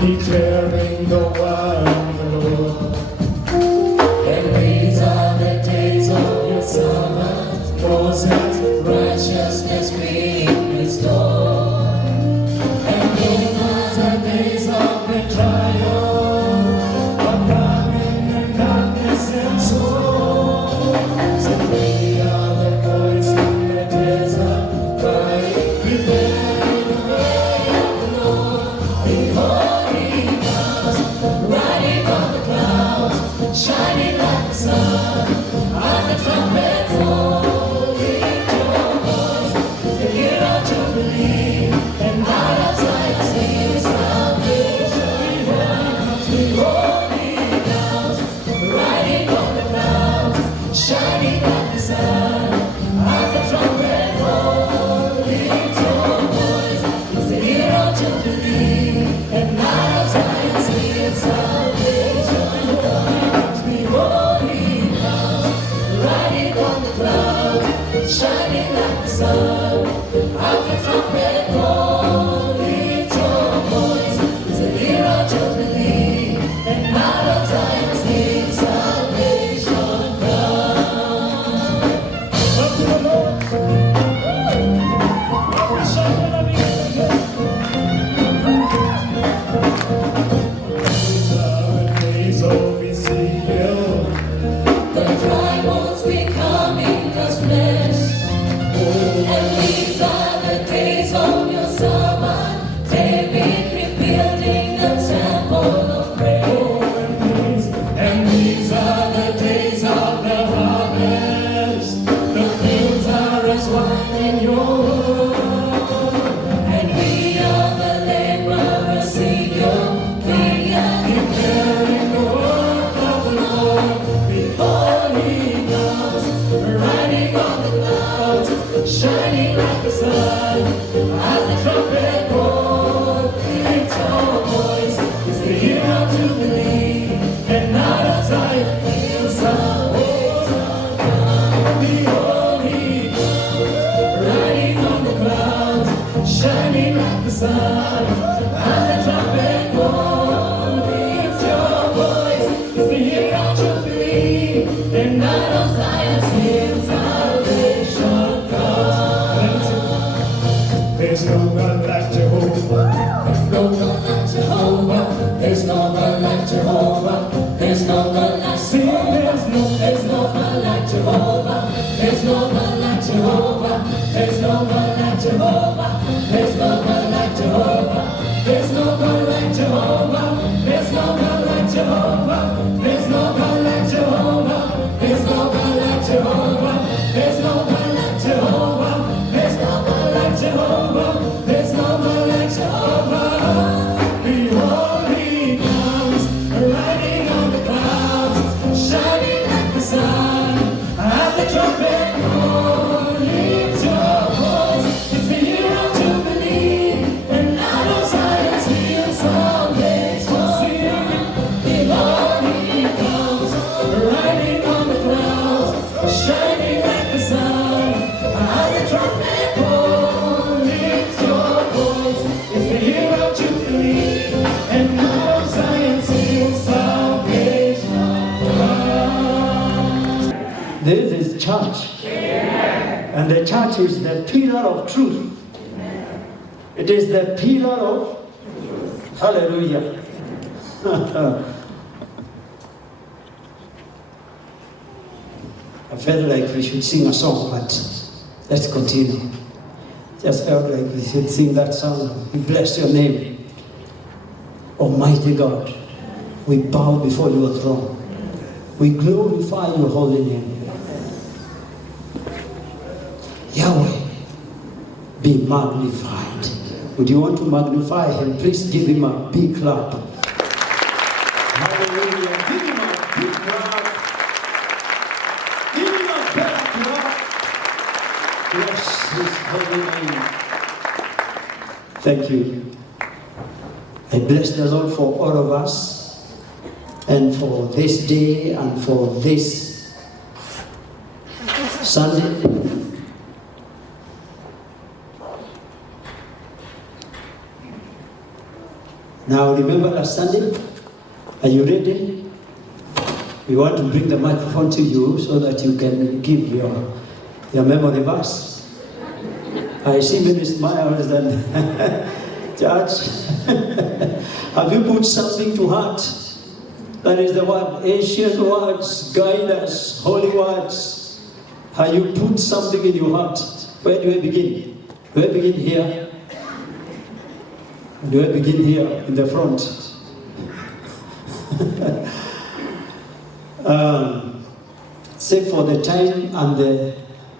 declaring the word of the Lord. And these are the days of your servant Moses, righteousness being restored. And these are the days of the trial of famine and darkness and sorrow. So we are the voice in the desert, crying, prepare the way of the Lord. Behold, he comes, riding on the clouds. Son. As the trumpet call, lift your voice. It's the year of Jubilee. The night of Zion's hill, salvation comes. There's no God like Jehovah. No God like Jehovah. There's no God like Jehovah. There's no God like there's no God like Jehovah. There's no God like Jehovah. There's no God like Jehovah. There's no God like Jehovah. There's no God like Jehovah. There's no God like Jehovah. There's no God like Jehovah. There's no God like Jehovah. There's no God like Jehovah. There's no God like Jehovah. There's no God like Jehovah. Behold, he comes, riding on the clouds, shining like the sun. As the trumpet calls, lift your voice. It's the year of Jubilee, and out of Zion's hill, salvation. Behold, he comes, riding on the clouds, shining like the sun. As the trumpet calls, lift your voice. It's the year of Jubilee, and out of Zion's hill, salvation. This is church. And the church is the pillar of truth. It is the pillar of hallelujah. I felt like we should sing a song, but let's continue. Just felt like we should sing that song. We bless your name. Almighty God, we bow before your throne. We glorify your holy name. Yahweh, be magnified. Would you want to magnify him? Please give him a big clap. Hallelujah. Give him a big clap. Give him a better clap. Bless his holy name. Thank you. I bless the Lord for all of us and for this day and for this Sunday. Now remember last Sunday? Are you ready? We want to bring the microphone to you so that you can give your memory verse. I see many smiles and church. Have you put something to heart? That is the word, ancient words, guide us, holy words. Have you put something in your heart? Where do I begin? Do I begin here? Do I begin here in the front? Say for the time and the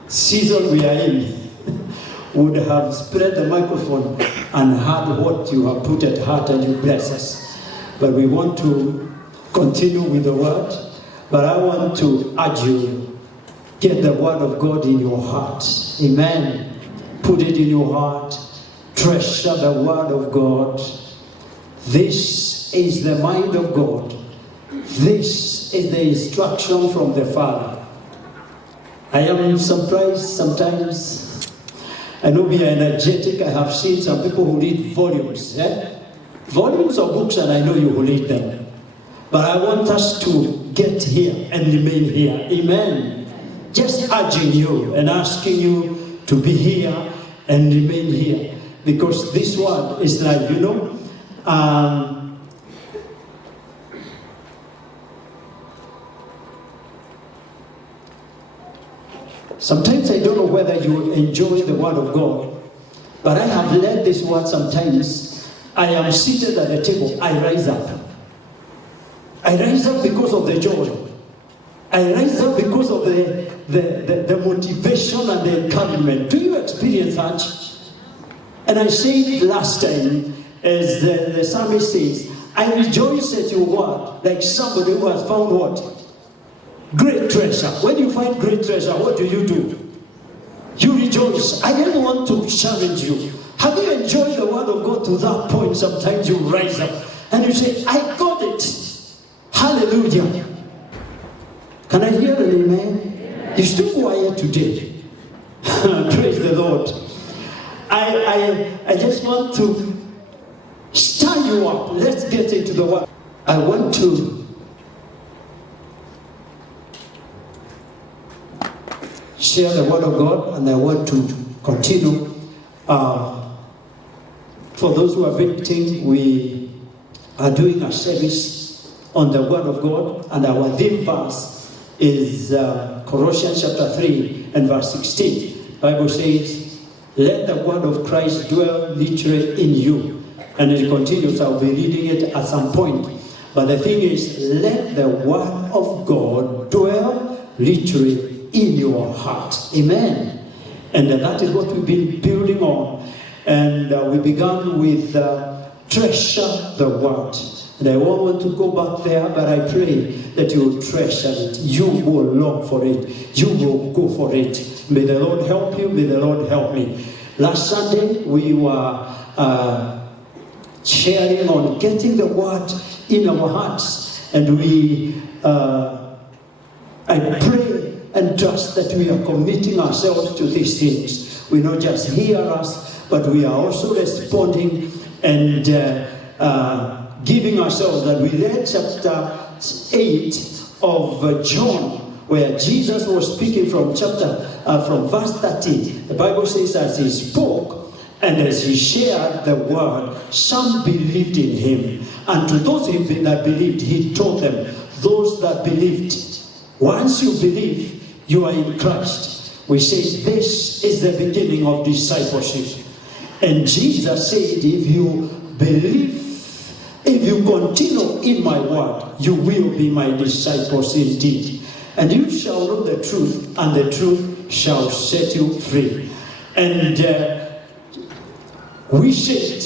season we are in, would have spread the microphone and heard what you have put at heart and you bless us. But we want to continue with the word. But I want to urge you, get the word of God in your heart. Amen. Put it in your heart. Treasure the word of God. This is the mind of God. This is the instruction from the Father. I am surprised sometimes. I know we are energetic. I have seen some people who read volumes. Volumes of books, and I know you will read them. But I want us to get here and remain here. Amen. Just urging you and asking you to be here and remain here. Because this word is like, sometimes I don't know whether you enjoy the word of God, but I have led this word sometimes. I am seated at the table, I rise up. I rise up because of the joy. I rise up because of the motivation and the encouragement. Do you experience that? And I said last time, as the psalmist says, I rejoice at your word, like somebody who has found what? Great treasure. When you find great treasure, what do? You rejoice. I just want to challenge you. Have you enjoyed the word of God to that point? Sometimes you rise up and you say, I got it. Hallelujah. Can I hear an amen? You're still quiet today. Praise the Lord. I just want to stir you up. Let's get into the word. I want to share the word of God, and I want to continue. For those who are visiting, we are doing a service on the word of God, and our theme verse is Colossians chapter 3 and verse 16. The Bible says, let the word of Christ dwell literally in you. And it continues, I'll be reading it at some point. But the thing is, let the word of God dwell literally in your heart. Amen. And that is what we've been building on. And we began with treasure the word. And I won't want to go back there, but I pray that you will treasure it. You will long for it. You will go for it. May the Lord help you. May the Lord help me. Last Sunday, we were sharing on getting the word in our hearts. And I pray and trust that we are committing ourselves to these things. We not just hear us, but we are also responding and giving ourselves. That we read chapter 8 of John, where Jesus was speaking from verse 13. The Bible says, as he spoke and as he shared the word, some believed in him. And to those that believed, he told them, those that believed, once you believe, you are in Christ. We say this is the beginning of discipleship. And Jesus said, if you believe, if you continue in my word, you will be my disciples indeed. And you shall know the truth, and the truth shall set you free. And we said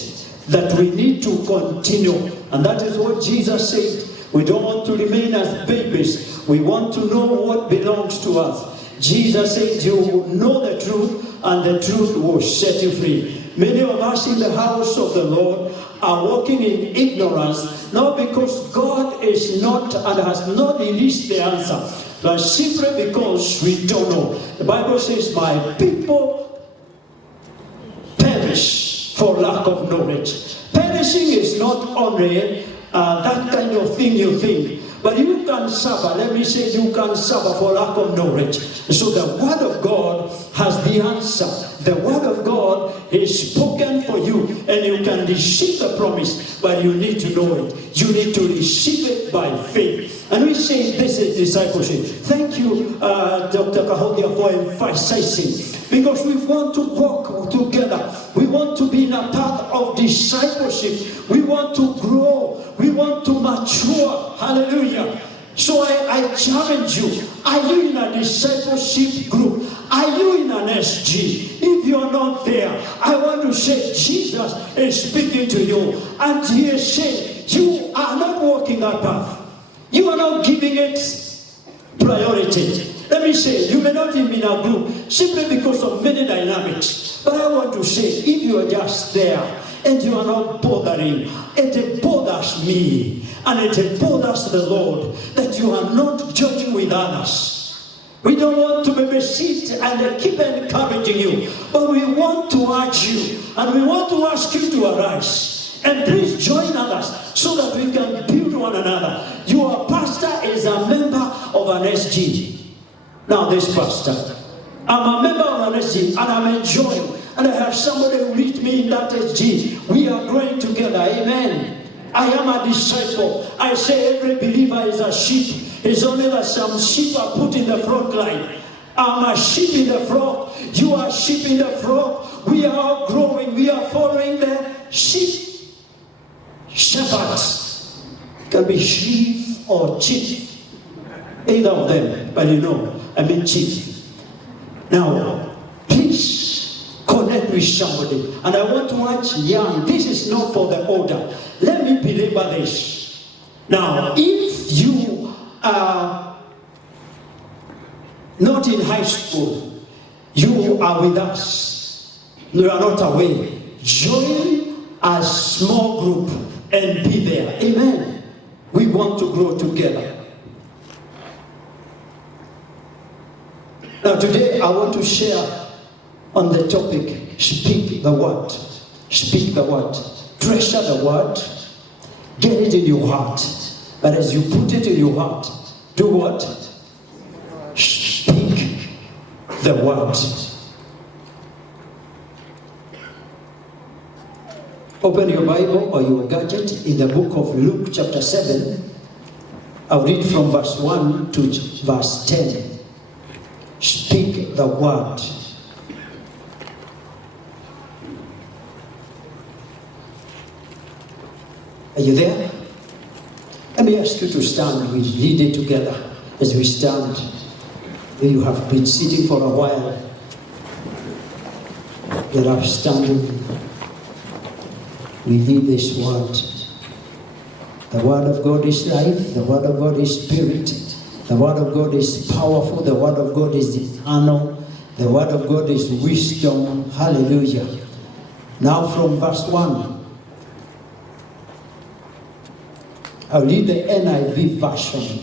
that we need to continue. And that is what Jesus said. We don't want to remain as babies. We want to know what belongs to us. Jesus said, you will know the truth, and the truth will set you free. Many of us in the house of the Lord are walking in ignorance, not because God is not and has not released the answer, but simply because we don't know. The Bible says, my people perish for lack of knowledge. Perishing is not only that kind of thing you think, but you can suffer. Let me say, you can suffer for lack of knowledge. So the word of God has the answer. The word of God is spoken for you, and you can receive the promise, but you need to know it. You need to receive it by faith. And we say this is discipleship. Thank you, Dr. Kahodia, for emphasizing, because we want to walk together. We want to be in a path of discipleship. We want to grow. We want to mature. Hallelujah. So I challenge you. Are you in a discipleship group? Are you in an SG? If you're not there, I want to say Jesus is speaking to you. And he is saying, you are not walking that path. You are not giving it priority. Let me say, you may not be in a group simply because of many dynamics. But I want to say, if you are just there and you are not bothering, it bothers me and it bothers the Lord that you are not judging with others. We don't want to babysit and keep encouraging you, but we want to urge you and we want to ask you to arise. And please join others so that we can build one another. Your pastor is a member of an SG. Now this pastor, I'm a member of an SG and I'm enjoying. And I have somebody who leads me in that SG. We are growing together. Amen. I am a disciple. I say every believer is a sheep. It's only that some sheep are put in the front line. I'm a sheep in the flock. You are sheep in the flock. We are all growing. We are following the sheep. Shepherds. Can be sheep or chief. Either of them. But you know, I mean chief. Now, please connect with somebody. And I want to watch young. This is not for the older. Let me belabor this. Now, if you are not in high school, you are with us. You are not away. Join a small group and be there. Amen. We want to grow together. Now today I want to share on the topic, Speak the word. Speak the word. Treasure the word. Get it in your heart. But as you put it in your heart, do what? Speak the word. Open your Bible or your gadget in the book of Luke chapter 7. I'll read from verse 1 to verse 10. Speak the word. Are you there? Let me ask you to stand. We read it together as we stand. You have been sitting for a while. Get up, standing. We read this word. The word of God is life. The word of God is spirit. The word of God is powerful. The word of God is eternal. The word of God is wisdom. Hallelujah. Now from verse 1. I'll read the NIV version.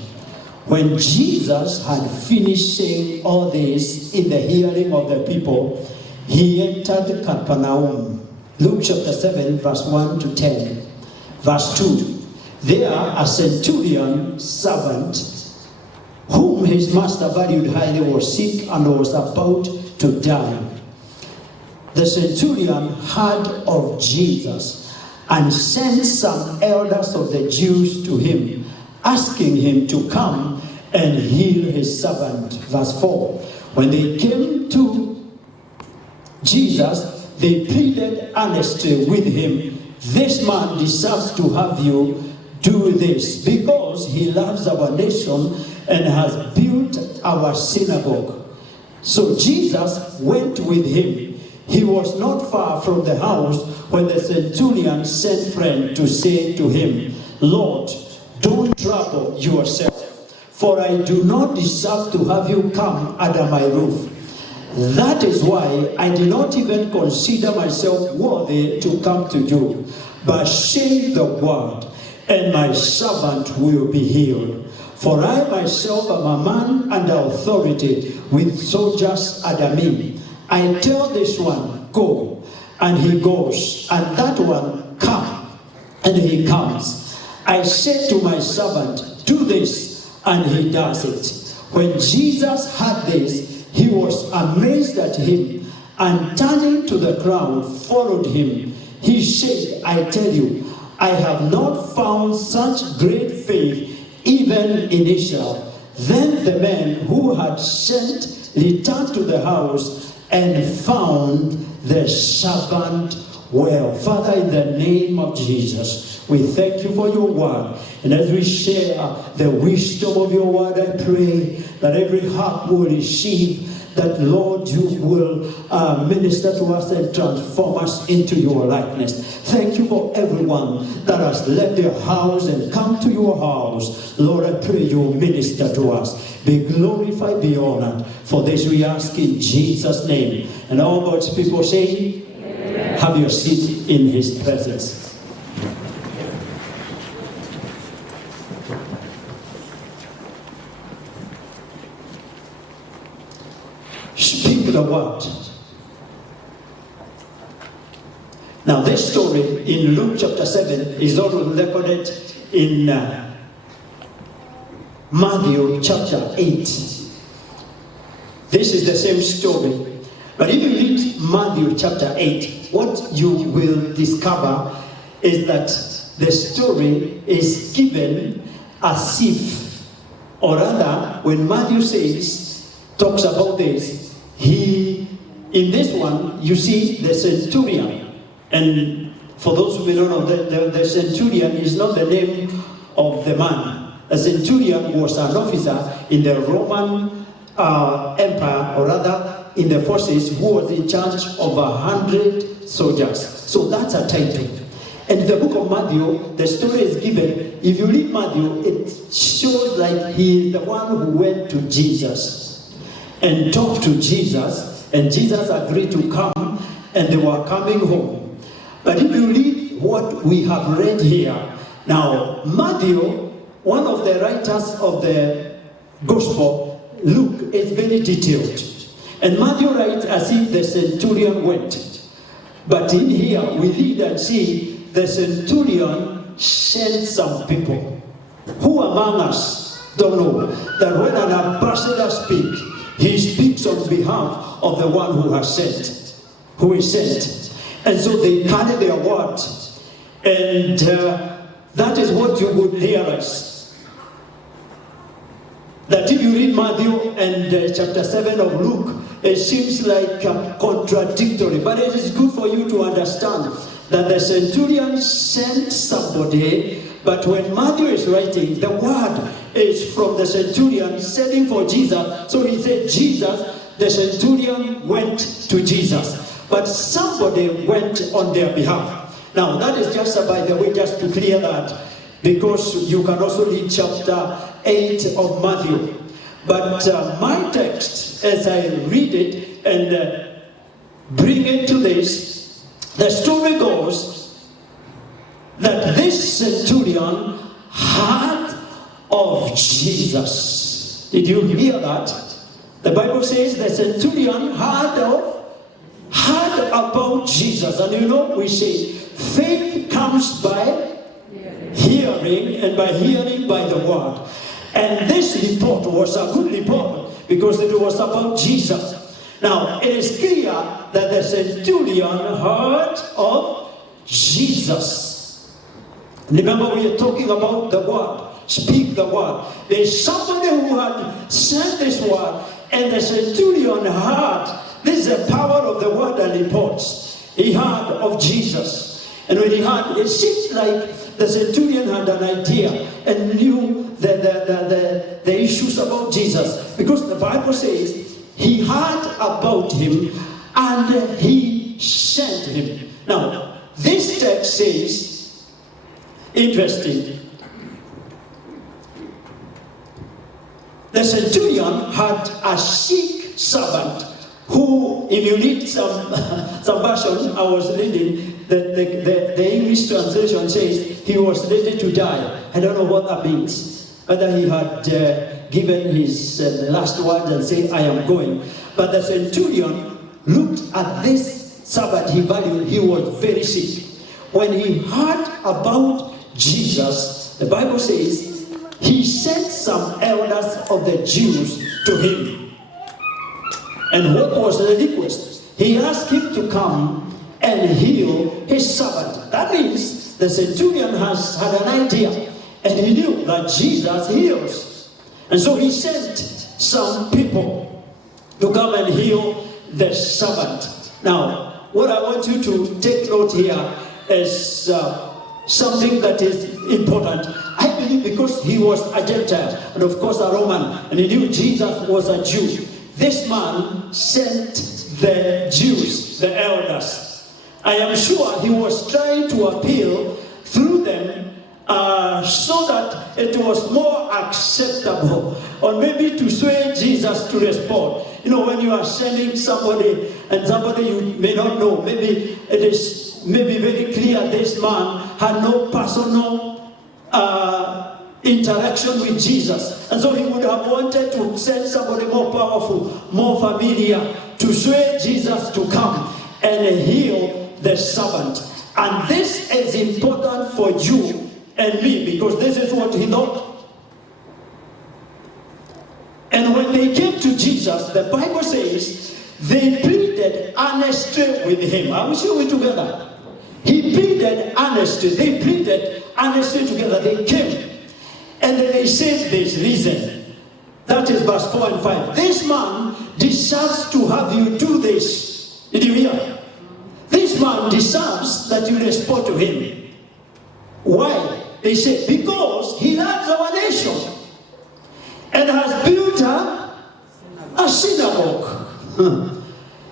When Jesus had finished saying all this in the hearing of the people, he entered Capernaum. Luke chapter 7, verse 1 to 10. Verse 2. There a centurion servant, whom his master valued highly, was sick and was about to die. The centurion heard of Jesus and sent some elders of the Jews to him, asking him to come and heal his servant. Verse 4. When they came to Jesus, they pleaded earnestly with him, "This man deserves to have you do this, because he loves our nation and has built our synagogue." So Jesus went with him. He was not far from the house when the centurion sent friend to say to him, "Lord, don't trouble yourself, for I do not deserve to have you come under my roof. That is why I did not even consider myself worthy to come to you. But say the word, and my servant will be healed. For I myself am a man under authority, with soldiers under me. I tell this one, go, and he goes, and that one, come, and he comes. I say to my servant, do this, and he does it." When Jesus heard this, he was amazed at him, and turning to the crowd, followed him. He said, "I tell you, I have not found such great faith even in Israel." Then the man who had sent returned to the house and found the servant well. Father, in the name of Jesus, we thank you for your word. And as we share the wisdom of your word, I pray that every heart will receive that, Lord, you will minister to us and transform us into your likeness. Thank you for everyone that has left their house and come to your house. Lord, I pray you will minister to us. Be glorified, be honored. For this we ask in Jesus' name. And all God's people say, amen. Have your seat in his presence. Speak the word. Now this story in Luke chapter 7 is also recorded in Matthew chapter 8. This is the same story. But if you read Matthew chapter 8, what you will discover is that the story is given as if, or rather, when Matthew talks about this, in this one, you see the centurion. And for those who may not know, the centurion is not the name of the man. A centurion was an officer in the Roman Empire, or rather in the forces, who was in charge of 100 soldiers. So that's a title. And in the book of Matthew, the story is given. If you read Matthew, it shows like he is the one who went to Jesus and talked to Jesus, and Jesus agreed to come, and they were coming home. But if you read what we have read here, now Matthew, one of the writers of the gospel, Luke, is very detailed. And Matthew writes as if the centurion went. But in here, we read and see the centurion sent some people. Who among us don't know that when an ambassador speaks, he speaks on behalf of the one who has sent, who is sent. And so they carry their word. And that is what you would realize. That if you read Matthew and chapter 7 of Luke, it seems like contradictory. But it is good for you to understand that the centurion sent somebody, but when Matthew is writing, the word is from the centurion sending for Jesus. So he said Jesus, the centurion went to Jesus. But somebody went on their behalf. Now that is just by the way, just to clear that, because you can also read chapter 8 of Matthew. But my text, as I read it and bring it to this, the story goes that this centurion heard of Jesus. Did you hear that? The Bible says the centurion heard about Jesus. And you know, we say faith comes by hearing, and by hearing by the word. And this report was a good report because it was about Jesus. Now, it is clear that the centurion heard of Jesus. Remember, we are talking about the word. Speak the word. There is somebody who had said this word, and the centurion heard. This is the power of the word and reports. He heard of Jesus. And when he heard, it seems like the centurion had an idea and knew the issues about Jesus. Because the Bible says he heard about him and he sent him. Now, this text says, interesting, the centurion had a sick servant who, if you read some version, I was reading, the English translation says he was ready to die. I don't know what that means. Whether he had given his last words and said, I am going. But the centurion looked at this servant he valued. He was very sick. When he heard about Jesus, the Bible says, he sent some elders of the Jews to him. And what was the request? He asked him to come and heal his servant. That means the centurion has had an idea, and he knew that Jesus heals. And so he sent some people to come and heal the servant. Now, what I want you to take note here is something that is important. I believe because he was a Gentile, and of course a Roman, and he knew Jesus was a Jew. This man sent the Jews, the elders. I am sure he was trying to appeal through them so that it was more acceptable, or maybe to sway Jesus to respond. You know, when you are sending somebody and somebody you may not know, maybe it is very clear this man had no personal interaction with Jesus, and so he would have wanted to send somebody more powerful, more familiar, to sway Jesus to come and heal the servant. And this is important for you and me, because this is what he thought. And when they came to Jesus, the Bible says they pleaded earnestly with him. Are we sure we're together? He pleaded earnestly. They pleaded earnestly together. They came. And then they said this reason. That is verse 4 and 5. This man deserves to have you do this. Did you hear? This man deserves that you respond to him. Why? They said, because he loves our nation and has built a synagogue.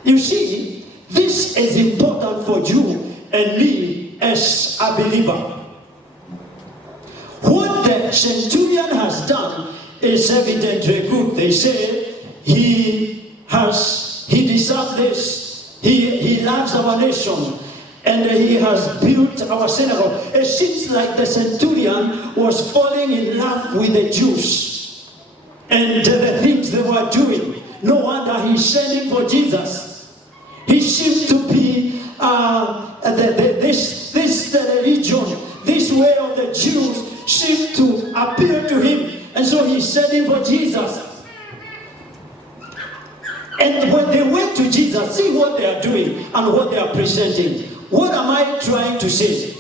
You see, this is important for you and me as a believer. What the centurion has done is evidently good. They say he deserves this. He loves our nation and he has built our synagogue. It seems like the centurion was falling in love with the Jews and the things they were doing. No wonder he's sending for Jesus. He seemed to be this religion, this way of the Jews seemed to appeal to him, and so he sent him for Jesus. And when they went to Jesus, see what they are doing and what they are presenting. What am I trying to say?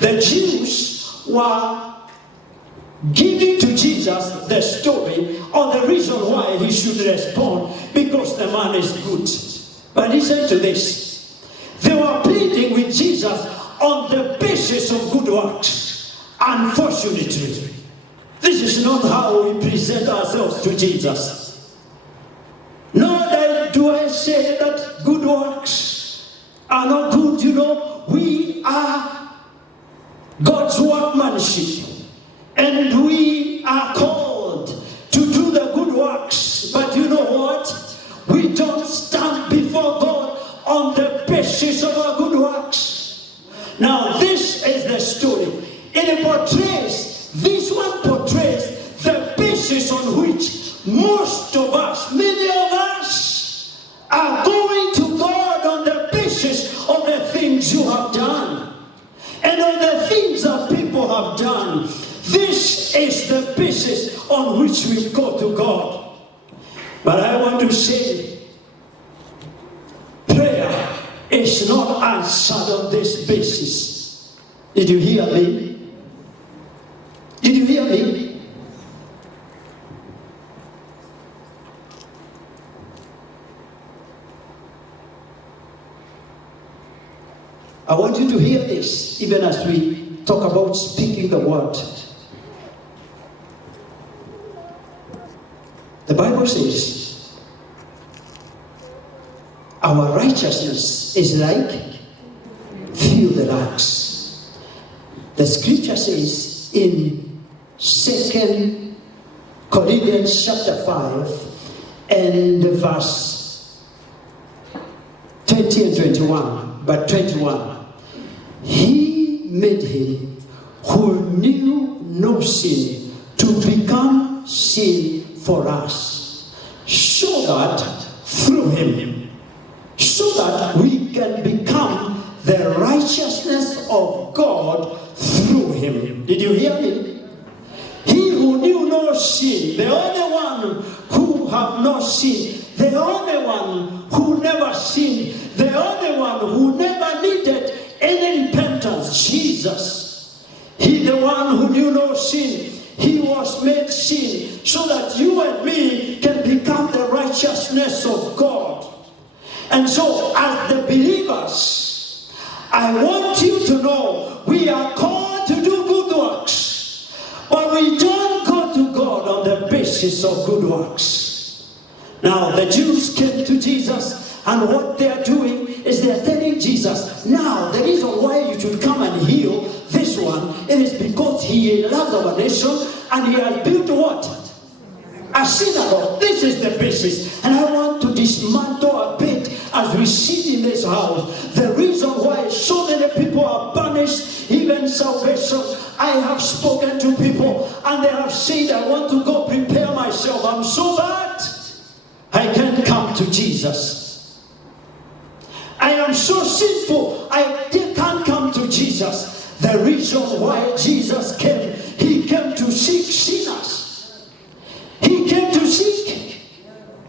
The Jews were giving to Jesus the story or the reason why he should respond, because the man is good. But listen to this. They were pleading with Jesus on the basis of good works. Unfortunately, this is not how we present ourselves to Jesus. Nor do I say that good works are not good. You know, we are God's workmanship, and we are called to do the good works. But you know what? We don't stand before God on the basis of our good works. Now, this is the story. This one portrays the basis on which most of us, many of us, are going to God on the basis of the things you have done and on the things that people have done. This is the basis on which we go to God. But I want to say, prayer is not answered on this basis. Did you hear me? Did you hear me? I want you to hear this, even as we talk about speaking the word. The Bible says, our righteousness is like filthy rags. The scripture says in 2 Corinthians chapter 5 and verse 20 and 21, but 21, he made him who knew no sin to become sin for us, so that through him, so that we can become the righteousness of God through him. Did you hear me? He who knew no sin, the only one who have no sin, the only one who never sinned, the only one who never needed any repentance, Jesus. He, the one who knew no sin, he was made sin so that you and me can become the righteousness of God. And so, as the believers, I want you to know we are called to do good works, but we don't go to God on the basis of good works. Now, the Jews came to Jesus, and what they are doing is they are telling Jesus, now the reason why you should come and heal this one, it is because he loves our nation and he has built what? A synagogue. This is the basis. And I want to dismantle a bit as we sit in this house. The reason why so many people are banished, even salvation. I have spoken to people and they have said, I want to go prepare myself. I'm so bad, I can't come to Jesus. I am so sinful, I can't come to Jesus. The reason why Jesus came, he came to seek sinners. He came to seek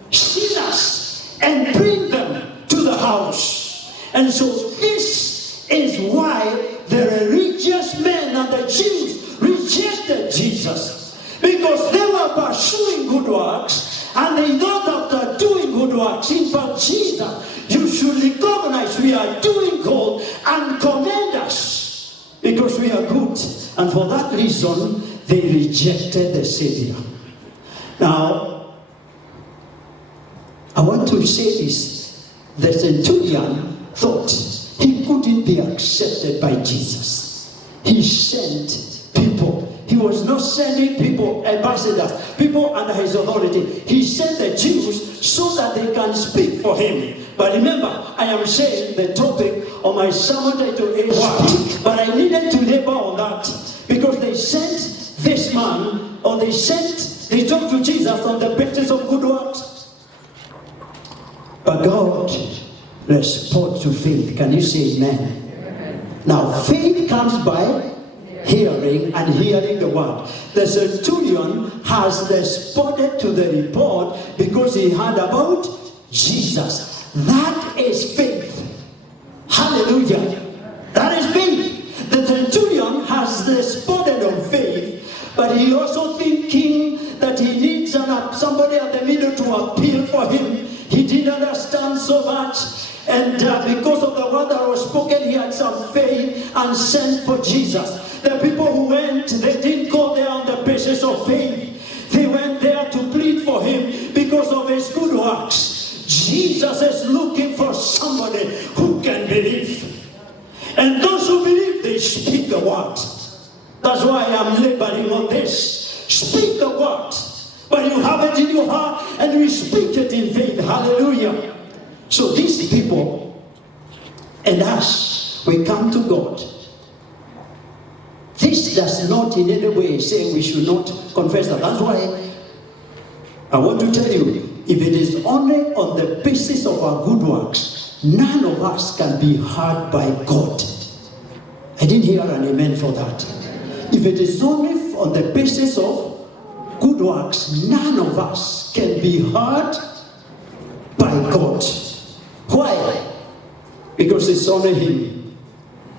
sinners and bring them to the house. And so this is why the religious men and the Jews rejected Jesus, because they were pursuing good works and they thought after doing good works, in fact, Jesus, you should recognize we are doing good and commend us because we are good. And for that reason, they rejected the Savior. Now, I want to say this. The centurion thought he couldn't be accepted by Jesus. He sent people. He was not sending people, ambassadors, people under his authority. He sent the Jews so that they can speak for him. But remember, I am saying the topic of my sermon title is what? But I needed to labor on that because they sent this man, or they talked to Jesus on the basis of good works. But God respond to faith. Can you say amen? Now, faith comes by hearing, and hearing the word. The centurion has responded to the report because he heard about Jesus. That is faith. Hallelujah. That is faith. The centurion has responded on faith, but he also thinking that he needs somebody at the middle to appeal for him. He didn't understand so much, and because of the word that was spoken, he had some faith and sent for Jesus. The people who went, they didn't go there on the basis of faith. They went there to plead for him because of his good works. Jesus is looking for somebody who can believe. And those who believe, they speak the word. That's why I'm laboring on this. Speak the word. But you have it in your heart and we speak it in faith. Hallelujah. So these people and us, we come to God. This does not in any way say we should not confess that. That's why I want to tell you, if it is only on the basis of our good works, none of us can be heard by God. I didn't hear an amen for that. If it is only on the basis of good works, none of us can be heard by God. Why? Because it's only Him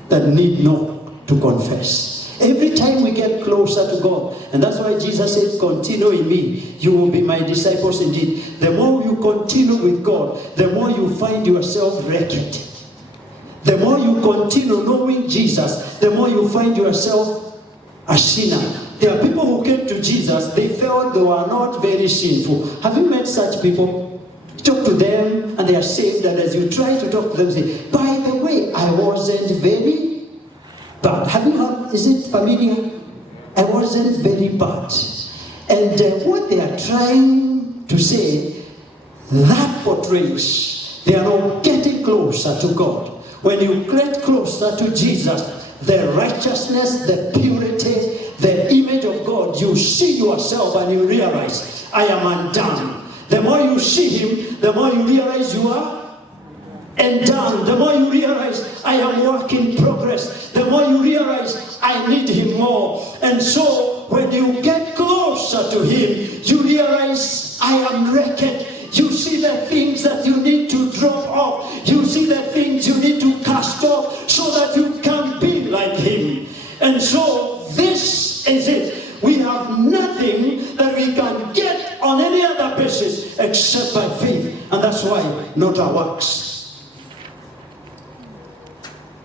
that need not to confess. Every time we get closer to God, and that's why Jesus said, continue in me, you will be my disciples indeed. The more you continue with God, the more you find yourself wrecked. The more you continue knowing Jesus, the more you find yourself a sinner. There are people who came to Jesus, they felt they were not very sinful. Have you met such people? Talk to them and they are saved, and as you try to talk to them, say, by the way, I wasn't very bad. Have you heard? Is it familiar? I wasn't very bad. And what they are trying to say, that portrays they are now getting closer to God. When you get closer to Jesus, the righteousness, the purity, the image of God, you see yourself and you realize, I am undone. The more you see Him, the more you realize you are undone. The more you realize, I am work in progress. The more you realize, I need Him more. And so, when you get closer to Him, you realize, I am wrecked. You see the things that you need to drop off. You see the things you need to cast off so that you can be like Him. And so, this is it. We have nothing that we can get on any other basis except by faith. And that's why not our works.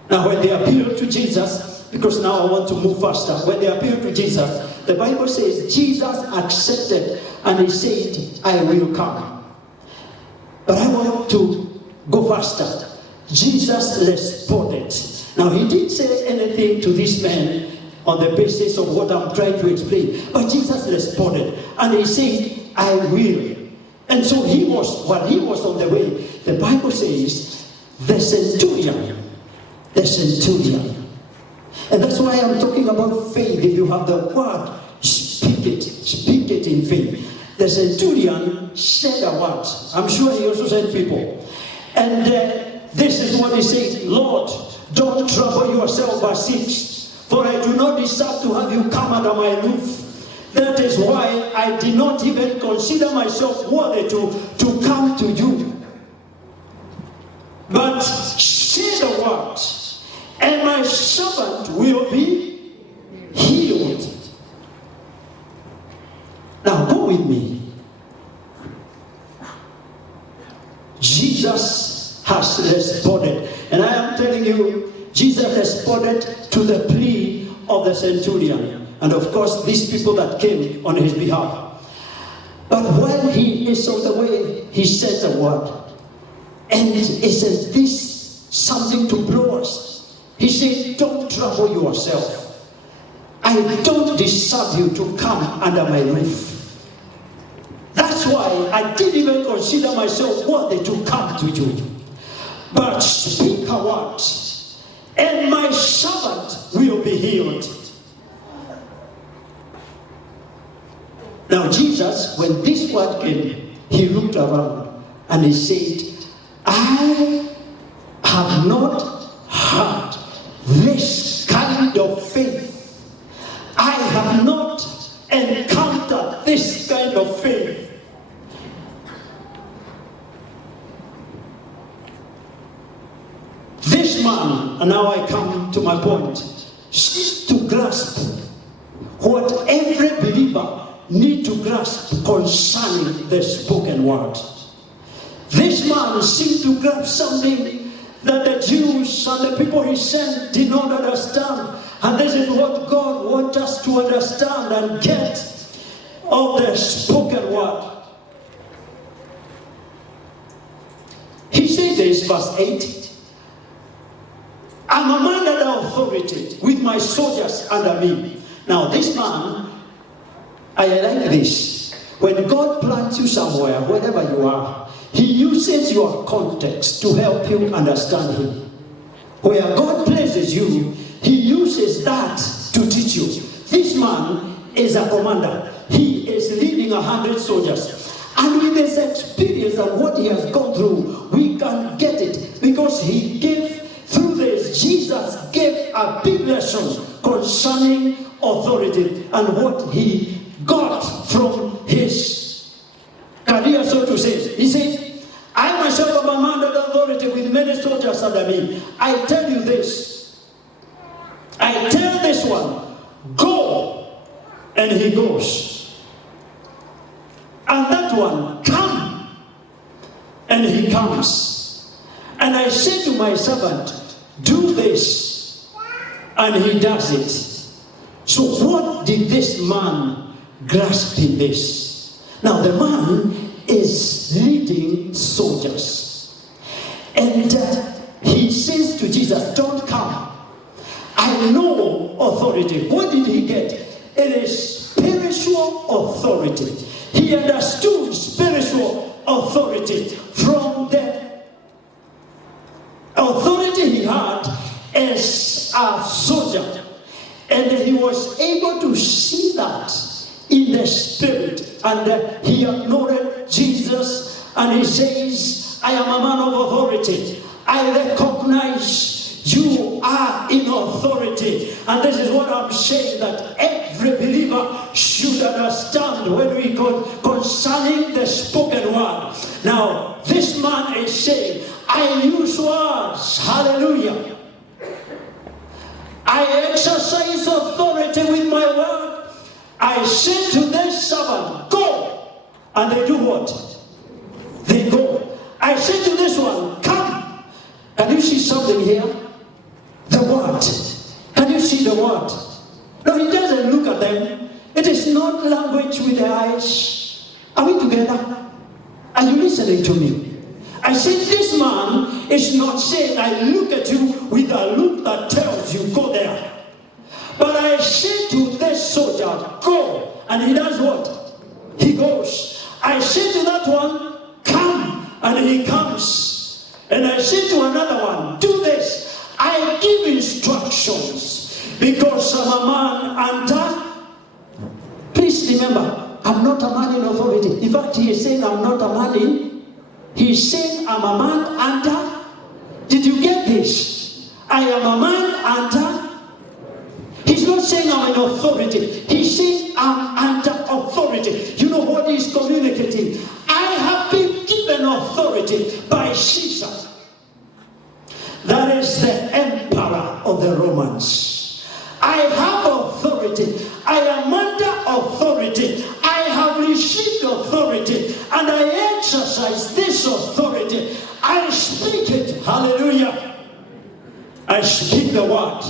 Now when they appealed to Jesus, because now I want to move faster. When they appealed to Jesus, the Bible says Jesus accepted and He said, I will come. But I want to go faster. Jesus responded. Now He didn't say anything to this man on the basis of what I'm trying to explain. But Jesus responded and He said, I will. And so while he was on the way, the Bible says, the centurion. And that's why I'm talking about faith. If you have the word, speak it in faith. The centurion said a word. I'm sure he also sent people. And this is what he said, Lord, don't trouble yourself by sins, for I do not deserve to have you come under my roof. That is why I did not even consider myself worthy to come to you. But say the word, and my servant will be healed. Now go with me. Jesus has responded. And I am telling you, Jesus responded to the plea of the centurion. And of course, these people that came on his behalf. But while he is on the way, he said a word. And isn't this something to blow us? He said, don't trouble yourself. I don't deserve you to come under my roof. That's why I didn't even consider myself worthy to come to you. But speak a word, and my servant will be healed. Now Jesus, when this word came, he looked around and he said, I this kind of faith. I have not encountered this kind of faith. This man, and now I come to my point, seeks to grasp what every believer needs to grasp concerning the spoken word. This man seemed to grasp something that the Jews and the people he sent did not understand. And this is what God wants us to understand and get of the spoken word. He said this, verse 8, I'm a man under authority with my soldiers under me. Now this man, I like this. When God plants you somewhere, wherever you are, he uses your context to help you understand him. Where God places you, he uses that to teach you. This man is a commander. He is leading 100 soldiers. And with his experience and what he has gone through, we can get it. Because he gave, through this, Jesus gave a big lesson concerning authority and what he got from his career, so to say. He said, I myself am a man under authority with many soldiers under me. I tell you this. I tell this one, go, and he goes. And that one, come, and he comes. And I say to my servant, do this, and he does it. So what did this man grasp in this? Now the man is leading soldiers. And he says to Jesus, don't come. I know authority. What did he get? It is spiritual authority. He understood spiritual authority from the authority he had as a soldier. And he was able to see that in the spirit. And he acknowledged Jesus and he says, I am a man of authority. I recognize you are in authority. And this is what I'm saying, that every believer should understand when we go concerning the spoken word. Now, this man is saying, I use words. Hallelujah. I exercise authority with my word. I say to this servant, go. And they do what? They go. I say to this one, come. Can you see something here? The word. Can you see the word? No, he doesn't look at them. It is not language with the eyes. Are we together? Are you listening to me? I said this man is not saying, I look at you with a look that tells you, go there. But I say to this soldier, go. And he does what? He goes. I say to that one, come. And he comes. And I say to another one, do this. I give instructions because I'm a man under. Please remember, I'm not a man in authority. In fact, he is saying I'm not a man in. He's saying I'm a man under. Did you get this? I am a man under. He's not saying I'm an authority. He's saying I'm under authority. You know what he's communicating? I have been given authority by Caesar. That is the emperor of the Romans. I have authority. I am under authority. I have received authority. And I exercise this authority. I speak it. Hallelujah. I speak the word.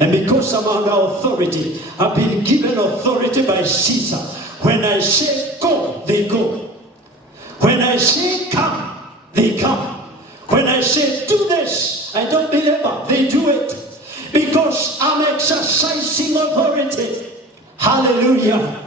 And because I'm under authority, I've been given authority by Caesar. When I say go, they go. When I say come, they come. When I say do this, I don't believe it, they do it. Because I'm exercising authority. Hallelujah.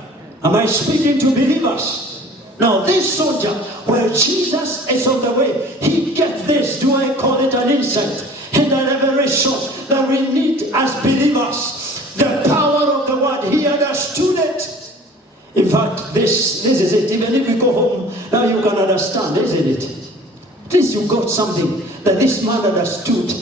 Am I speaking to believers? Now this soldier, where Jesus is on the way, he gets this. Do I call it an insight? And a revelation that we need as believers. The power of the word. He understood it. In fact, this is it. Even if you go home, now you can understand, isn't it? At least you got something that this man understood.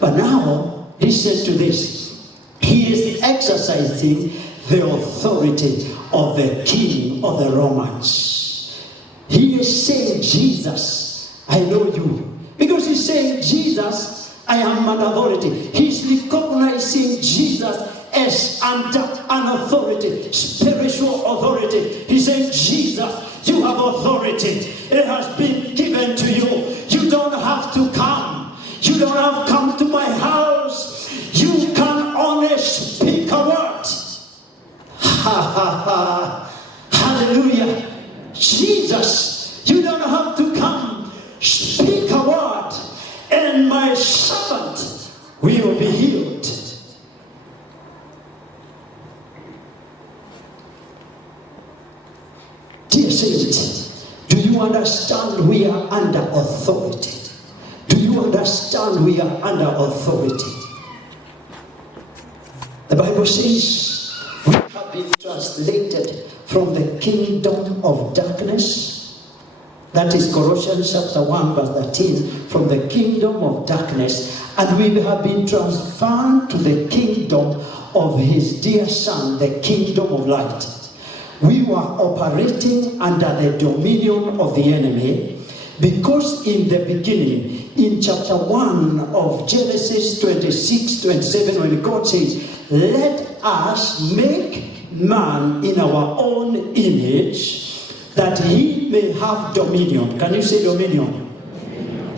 But now, he listen to this. He is exercising the authority of the king of the Romans. He is saying, Jesus, I know you. Because he's saying, Jesus, I am an authority. He's recognizing Jesus as under an authority, spiritual authority. He's saying, Jesus, you have authority. It has been given to you. You don't have to come. You don't have to come to my house. You can only speak a word. Ha ha ha. Hallelujah. Jesus, you don't have to come. Speak a word, and my servant will be healed. Dear saints, do you understand we are under authority? Do you understand we are under authority? The Bible says we have been translated from the kingdom of darkness. That is Colossians chapter 1 verse 13. From the kingdom of darkness. And we have been transferred to the kingdom of his dear son, the kingdom of light. We were operating under the dominion of the enemy because in the beginning, in chapter 1 of Genesis 26-27, when God says, let us make man in our own image, that he may have dominion. Can you say dominion?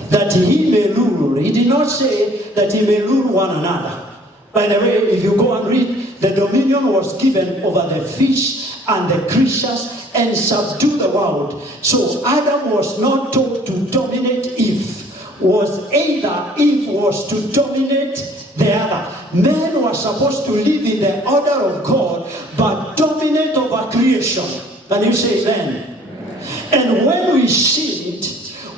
That he may rule. He did not say that he may rule one another. By the way, if you go and read, the dominion was given over the fish and the creatures and subdue the world. So Adam was not told to dominate Eve. Was either Eve was to dominate the other. Men were supposed to live in the order of God, but dominate over creation. Can you say amen? And when we sinned,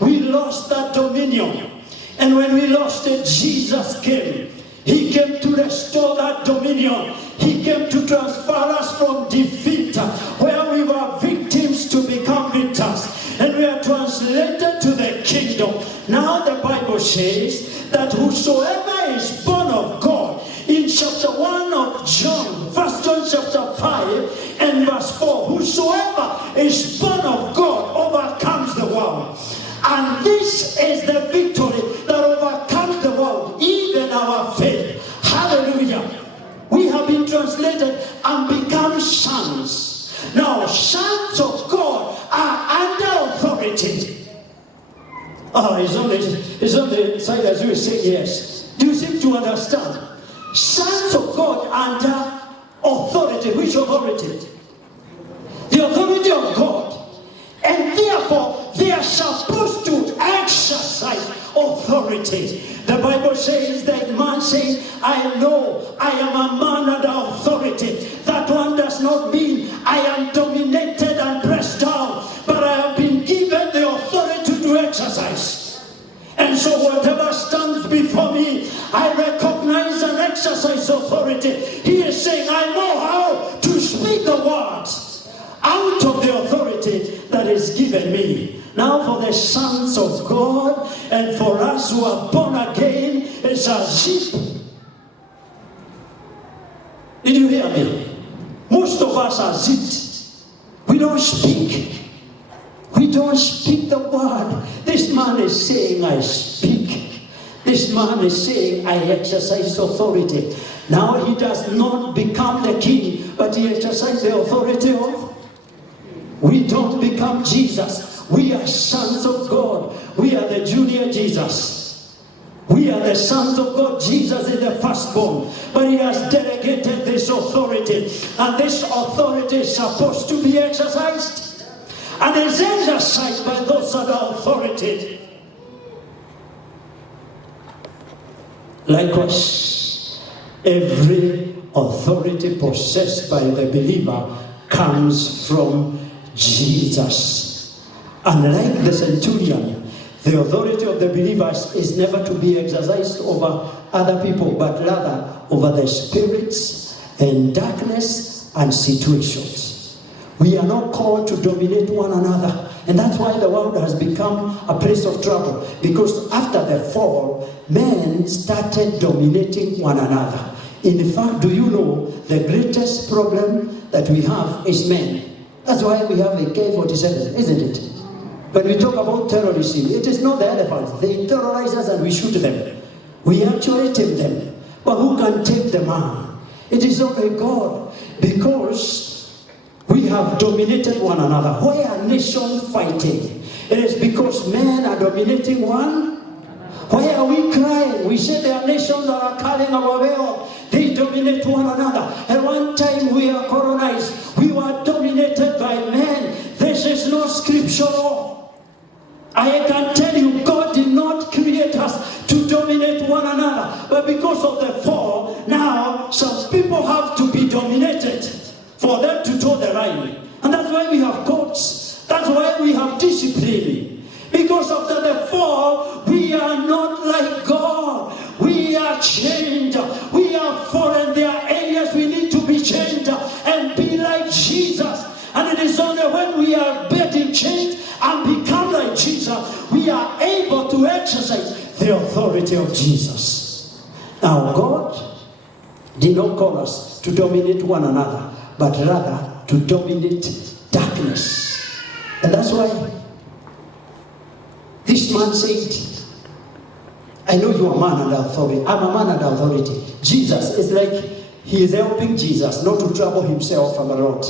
we lost that dominion. And when we lost it, Jesus came. He came to restore that dominion. He came to transfer us from defeat, where we were victims, to become victors. And we are translated to the kingdom. Now the Bible says that whosoever is born of God, in chapter 1 of John, 1 John chapter 5 and verse 4, whosoever is born of God overcomes the world. And this is the victory that overcomes the world, even our faith. Hallelujah. We have been translated and become sons. Now, sons of God are under authority. Oh, it's on the side as you say yes. Do you seem to understand? Sons of God under authority. Which authority? The authority of God. And therefore, they are supposed to exercise authority. The Bible says that man saying, I know I am a man under authority. That one does not mean I am dominated and pressed down, but I have been given the authority to exercise. And so whatever stands before me, I recognize and exercise authority. He is saying, I know how to speak the words out of the authority that is given me. Now for the sons of God and for us who are born again, it's a zip. Did you hear me? Most of us are zipped. We don't speak. We don't speak the word. This man is saying, I speak. This man is saying, I exercise authority. Now he does not become the king, but he exercises the authority of. We don't become Jesus. We are sons of God. We are the junior Jesus. We are the sons of God. Jesus is the firstborn. But he has delegated this authority. And this authority is supposed to be exercised. And it's exercised by those under authority. Likewise, every authority possessed by the believer comes from Jesus. Unlike the centurion, the authority of the believers is never to be exercised over other people, but rather over the spirits and darkness and situations. We are not called to dominate one another. And that's why the world has become a place of trouble. Because after the fall, men started dominating one another. In fact, do you know the greatest problem that we have is men? That's why we have AK-47, isn't it? When we talk about terrorism, it is not the elephants. They terrorize us and we shoot them. We actually tame them. But who can take the man? It is only God. Because we have dominated one another. Why are nations fighting? It is because men are dominating one. Why are we crying? We say there are nations that are calling our will. They dominate one another. At one time we are colonized. We were dominated by men. This is not scriptural. I can tell you, God did not create us to dominate one another. But because of the fall, now some people have to be dominated for them to toe the line. And that's why we have courts. That's why we have discipline. Because after the fall, we are not like God. We are changed. We are fallen. There are areas we need to be changed and be like Jesus. And it is only when we are getting changed and become like Jesus, we are able to exercise the authority of Jesus. Now, God did not call us to dominate one another, but rather to dominate darkness. And that's why this man said, I know you are a man under authority. I'm a man under authority. Jesus is like, he is helping Jesus not to trouble himself a lot.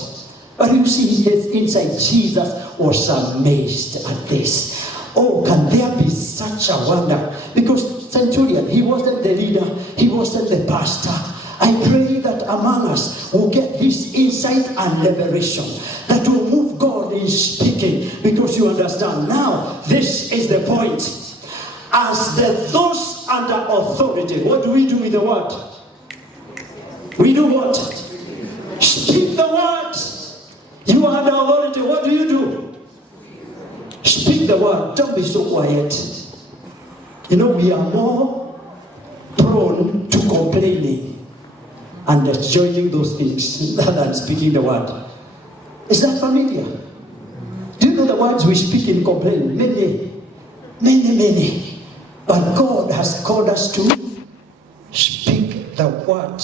But you see, his inside, Jesus was amazed at this. Oh, can there be such a wonder? Because centurion, he wasn't the leader, he wasn't the pastor. I pray that among us will get this insight and liberation that will move God in speaking. Because you understand, now this is the point. As those under authority, what do we do with the word? We do what? Speak the word. You are under authority. What do? Speak the word. Don't be so quiet. You know, we are more prone to complaining and joining those things than speaking the word. Is that familiar? Do you know the words we speak in complaining? Many. But God has called us to speak the word.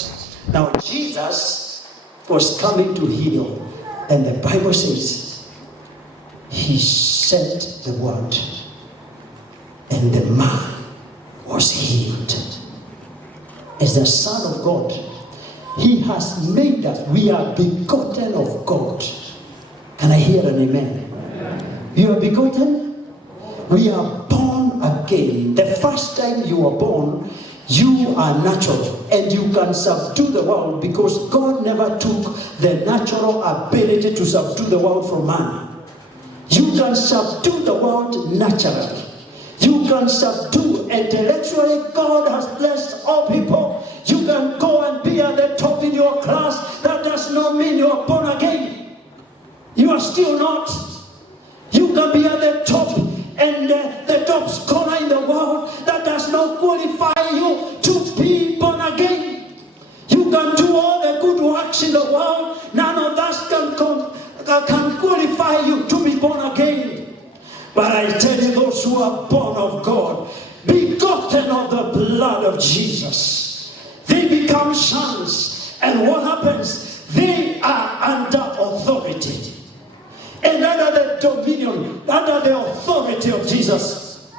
Now, Jesus was coming to heal. And the Bible says, he sent the word. And the man was healed. As the Son of God, he has made us. We are begotten of God. Can I hear an amen? You are begotten? We are born again. The first time you are born, you are natural and you can subdue the world because God never took the natural ability to subdue the world from man. You can subdue the world naturally. You can subdue intellectually. God has blessed all people. You can go and be at the top in your class. That does not mean you are born again. You are still not. You can be at the top and the top scholar in the world. That does not qualify you to be born again. You can do all the good works in the world. None of that can qualify you to be born again. But I tell you, those who are born of God, begotten of the blood of Jesus, they become sons. And what happens? They are under authority. And under the dominion, under the authority of Jesus.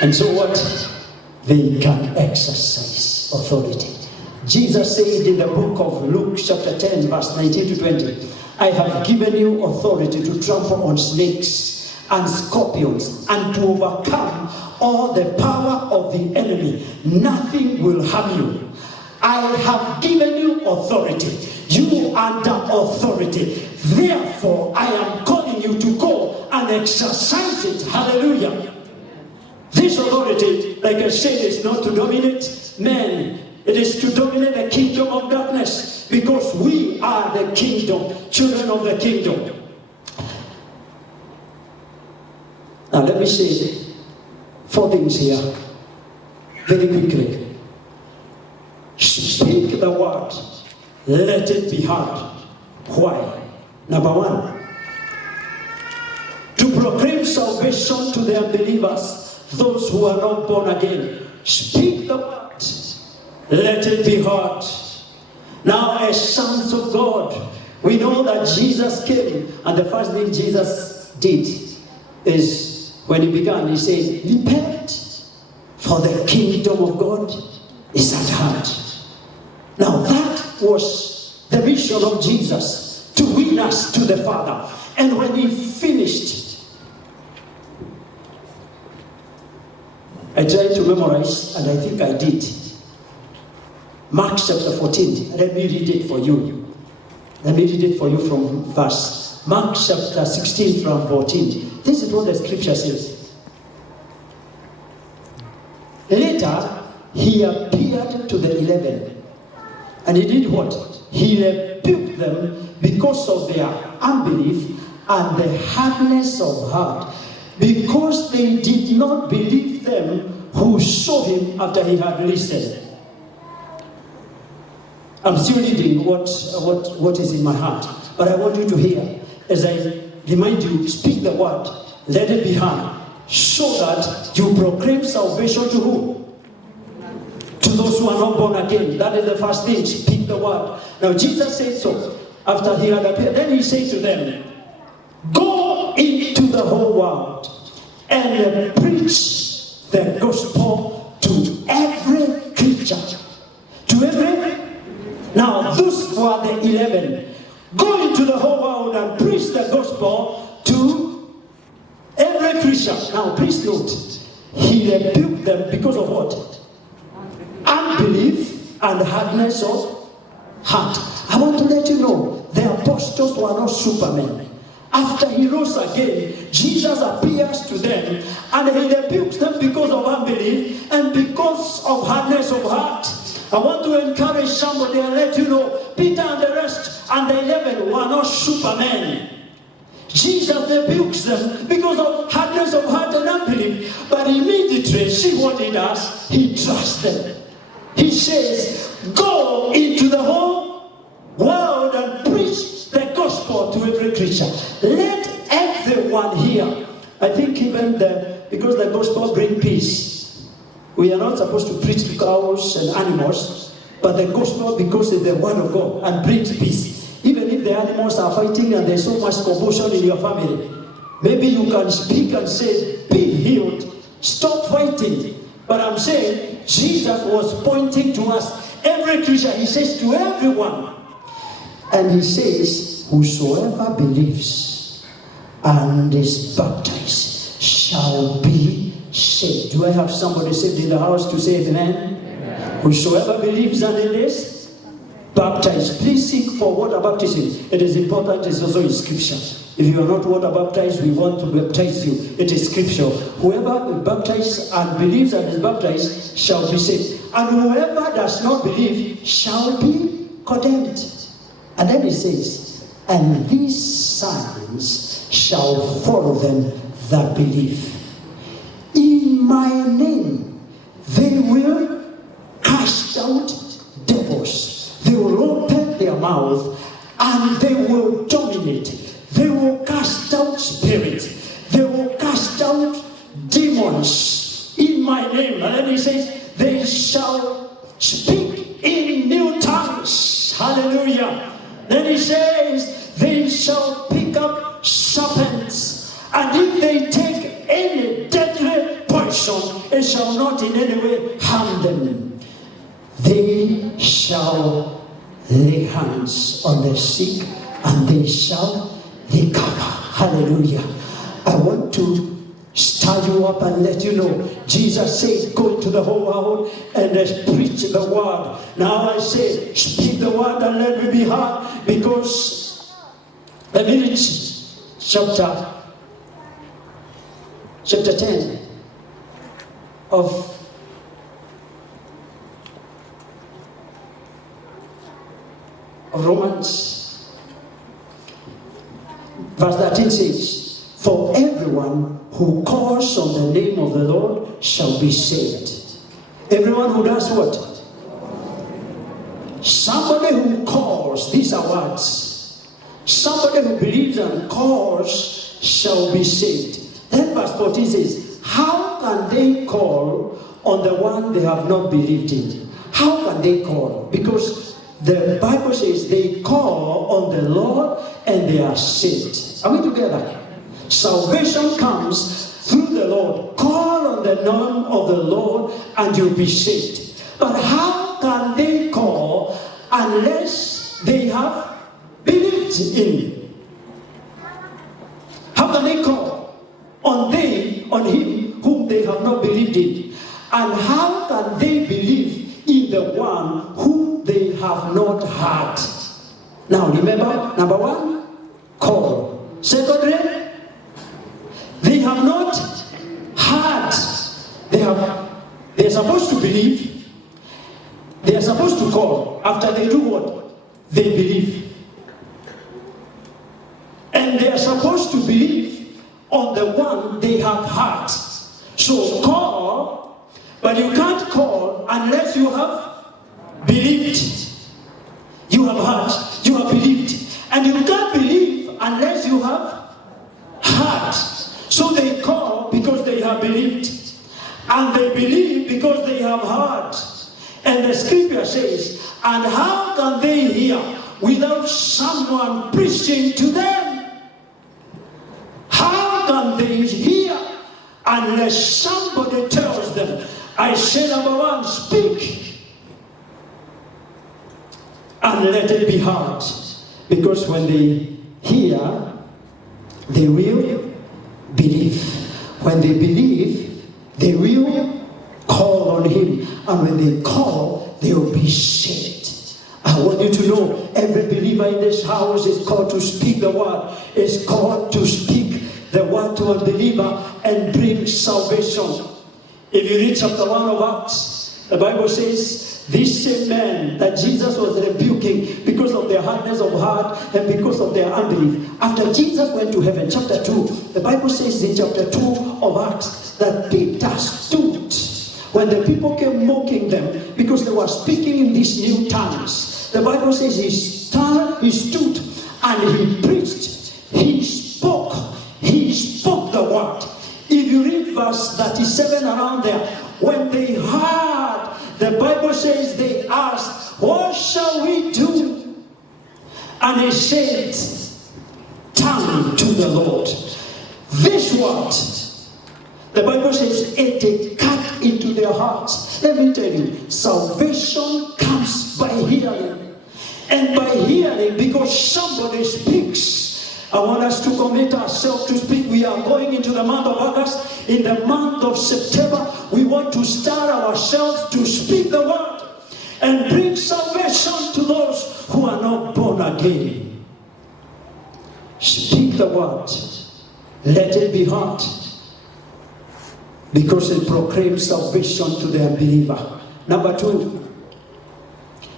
And so what? They can exercise authority. Jesus said in the book of Luke chapter 10 verse 19 to 20, I have given you authority to trample on snakes and scorpions and to overcome all the power of the enemy. Nothing will harm you. I have given you authority. You are under authority. Therefore, I am calling you to go and exercise it. Hallelujah. This authority, like I said, is not to dominate men. It is to dominate the kingdom of darkness. Because we are the kingdom, children of the kingdom. Now let me say 4 things here, very quickly. Speak the word. Let it be heard. Why? Number 1, to proclaim salvation to the unbelievers, those who are not born again. Speak the word, let it be heard. Now, as sons of God, we know that Jesus came, and the first thing Jesus did is, when he began, he said, repent, for the kingdom of God is at hand. Now, that was the mission of Jesus, to win us to the Father. And when he finished, I tried to memorize, and I think I did. Mark chapter 14. Let me read it for you. Let me read it for you from verse. Mark chapter 16 from 14. This is what the scripture says. Later, he appeared to the 11. And he did what? He rebuked them because of their unbelief and the hardness of heart, because they did not believe them who saw him after he had risen. I'm still reading what is in my heart, but I want you to hear as I remind you, speak the word, let it be heard, so that you proclaim salvation to who? To those who are not born again. That is the first thing, speak the word. Now Jesus said so after he had appeared. Then he said to them, go into the whole world and preach the gospel to every creature. To every. Now, those were the 11. Go into the whole world and preach the gospel to every creature. Now, please note, he rebuked them because of what? Unbelief and hardness of heart. I want to let you know, the apostles were not supermen. After he rose again, Jesus appears to them and he rebukes them because of unbelief and because of hardness of heart. I want to encourage somebody and let you know, Peter and the rest and the 11 were not supermen. Jesus rebukes them because of hardness of heart and unbelief. But immediately, see what he does? He trusts them. He says, go into the whole world and preach the gospel to every creature. Let everyone hear. I think even because the gospel brings peace. We are not supposed to preach to cows and animals, but the gospel, because it's the word of God and brings peace. Even if the animals are fighting and there's so much commotion in your family, maybe you can speak and say, be healed, stop fighting. But I'm saying, Jesus was pointing to us, every creature, he says to everyone. And he says, whosoever believes and is baptized shall be saved. Do I have somebody saved in the house to say amen? Amen. Whosoever believes and is baptized. Please seek for water baptism. It is important. It's also in scripture. If you are not water baptized, we want to baptize you. It is scripture. Whoever is baptized and believes and is baptized shall be saved. And whoever does not believe shall be condemned. And then it says, and these signs shall follow them that believe. In my name, they will cast out devils. They will open their mouth and they will dominate. They will cast out spirits. They will cast out demons in my name. And then he says, they shall speak in new tongues. Hallelujah. Then he says, they shall pick up serpents. And if they take any deadly poison, it shall not in any way harm them. They shall lay hands on the sick and they shall recover. Hallelujah. I want to stir you up and let you know, Jesus said, go into the whole world and preach the word. Now I say, speak the word and let me be heard, because the minutes chapter 10 of Romans, verse 13 says, for everyone who calls on the name of the Lord shall be saved. Everyone who does what? Somebody who calls, these are words. Somebody who believes and calls shall be saved. Then verse 14 says, how can they call on the one they have not believed in? How can they call? Because the Bible says they call on the Lord and they are saved. Are we together? Salvation comes through the Lord. Call on the name of the Lord and you'll be saved. But how can they call unless they have believed in Him? How can they call on Him whom they have not believed in? And how can they believe in the one whom they have not heard? Now remember, number one, call. Secondly, they have not heard. They're supposed to believe. They are supposed to call. After they do what? They believe. And they are supposed to believe on the one they have heard. So call, but you can't call unless you have believed. You have heard, you have believed. And you can't believe unless you have heard. So they call because they have believed. And they believe because they have heard. And the scripture says, and how can they hear without someone preaching to them? How can they hear unless somebody tells them? I say, number one, speak and let it be heard. Because when they hear, they will believe. When they believe, they will call on Him. And when they call, they will be saved. I want you to know, every believer in this house is called to speak the word. Is called to speak the word to a believer and bring salvation. If you read chapter 1 of Acts, the Bible says, these same men that Jesus was rebuking because of their hardness of heart and because of their unbelief. After Jesus went to heaven, chapter 2, the Bible says in chapter 2 of Acts that Peter stood when the people came mocking them because they were speaking in these new tongues. The Bible says he stood and he preached. He spoke the word. If you read verse 37 around there, when they heard, the Bible says they asked, what shall we do? And he said, turn to the Lord. This word, the Bible says, it cut into their hearts. Let me tell you, salvation comes by hearing. And by hearing, because somebody speaks. I want us to commit ourselves to speak. We are going into the month of August. In the month of September, we want to start ourselves to speak the word and bring salvation to those who are not born again. Speak the word. Let it be heard. Because it proclaims salvation to the unbeliever. Number two,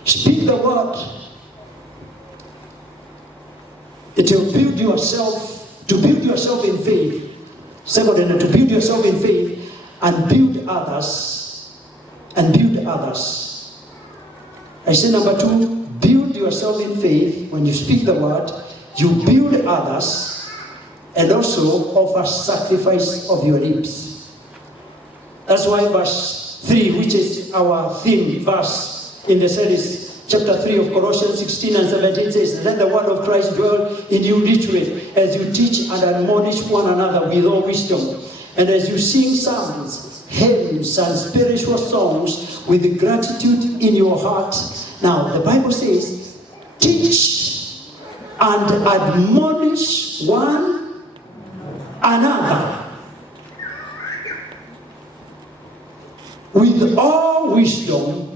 speak the word. It will build yourself, to build yourself in faith. Secondly, to build yourself in faith and build others. And build others. I say number two, build yourself in faith. When you speak the word, you build others and also offer sacrifice of your lips. That's why verse 3, which is our theme verse in the series, chapter 3 of Colossians 16 and 17 says, let the word of Christ dwell in you richly as you teach and admonish one another with all wisdom. And as you sing psalms, hymns, and spiritual songs with gratitude in your heart. Now, the Bible says, teach and admonish one another with all wisdom,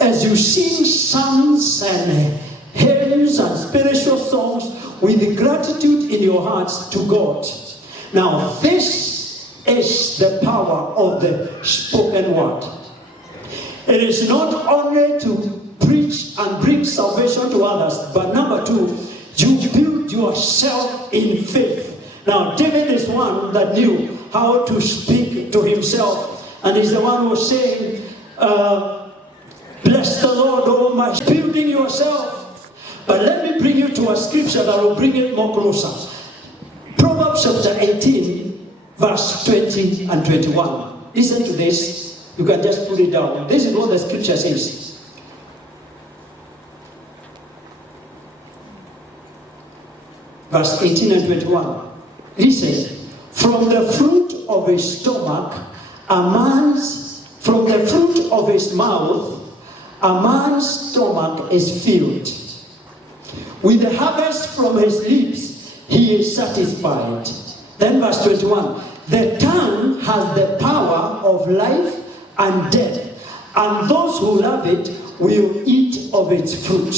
as you sing psalms and hymns and spiritual songs with gratitude in your hearts to God. Now, this is the power of the spoken word. It is not only to preach and bring salvation to others, but number two, you build yourself in faith. Now, David is one that knew how to speak to himself, and he's the one who was saying, bless the Lord, oh my, building yourself. But let me bring you to a scripture that will bring it more closer. Proverbs chapter 18 verse 20 and 21. Listen to this. You can just put it down. This is what the scripture says. Verse 18 and 21. Listen. From the fruit of his stomach, from the fruit of his mouth, a man's stomach is filled. With the harvest from his lips, he is satisfied. Then verse 21. The tongue has the power of life and death, and those who love it will eat of its fruit.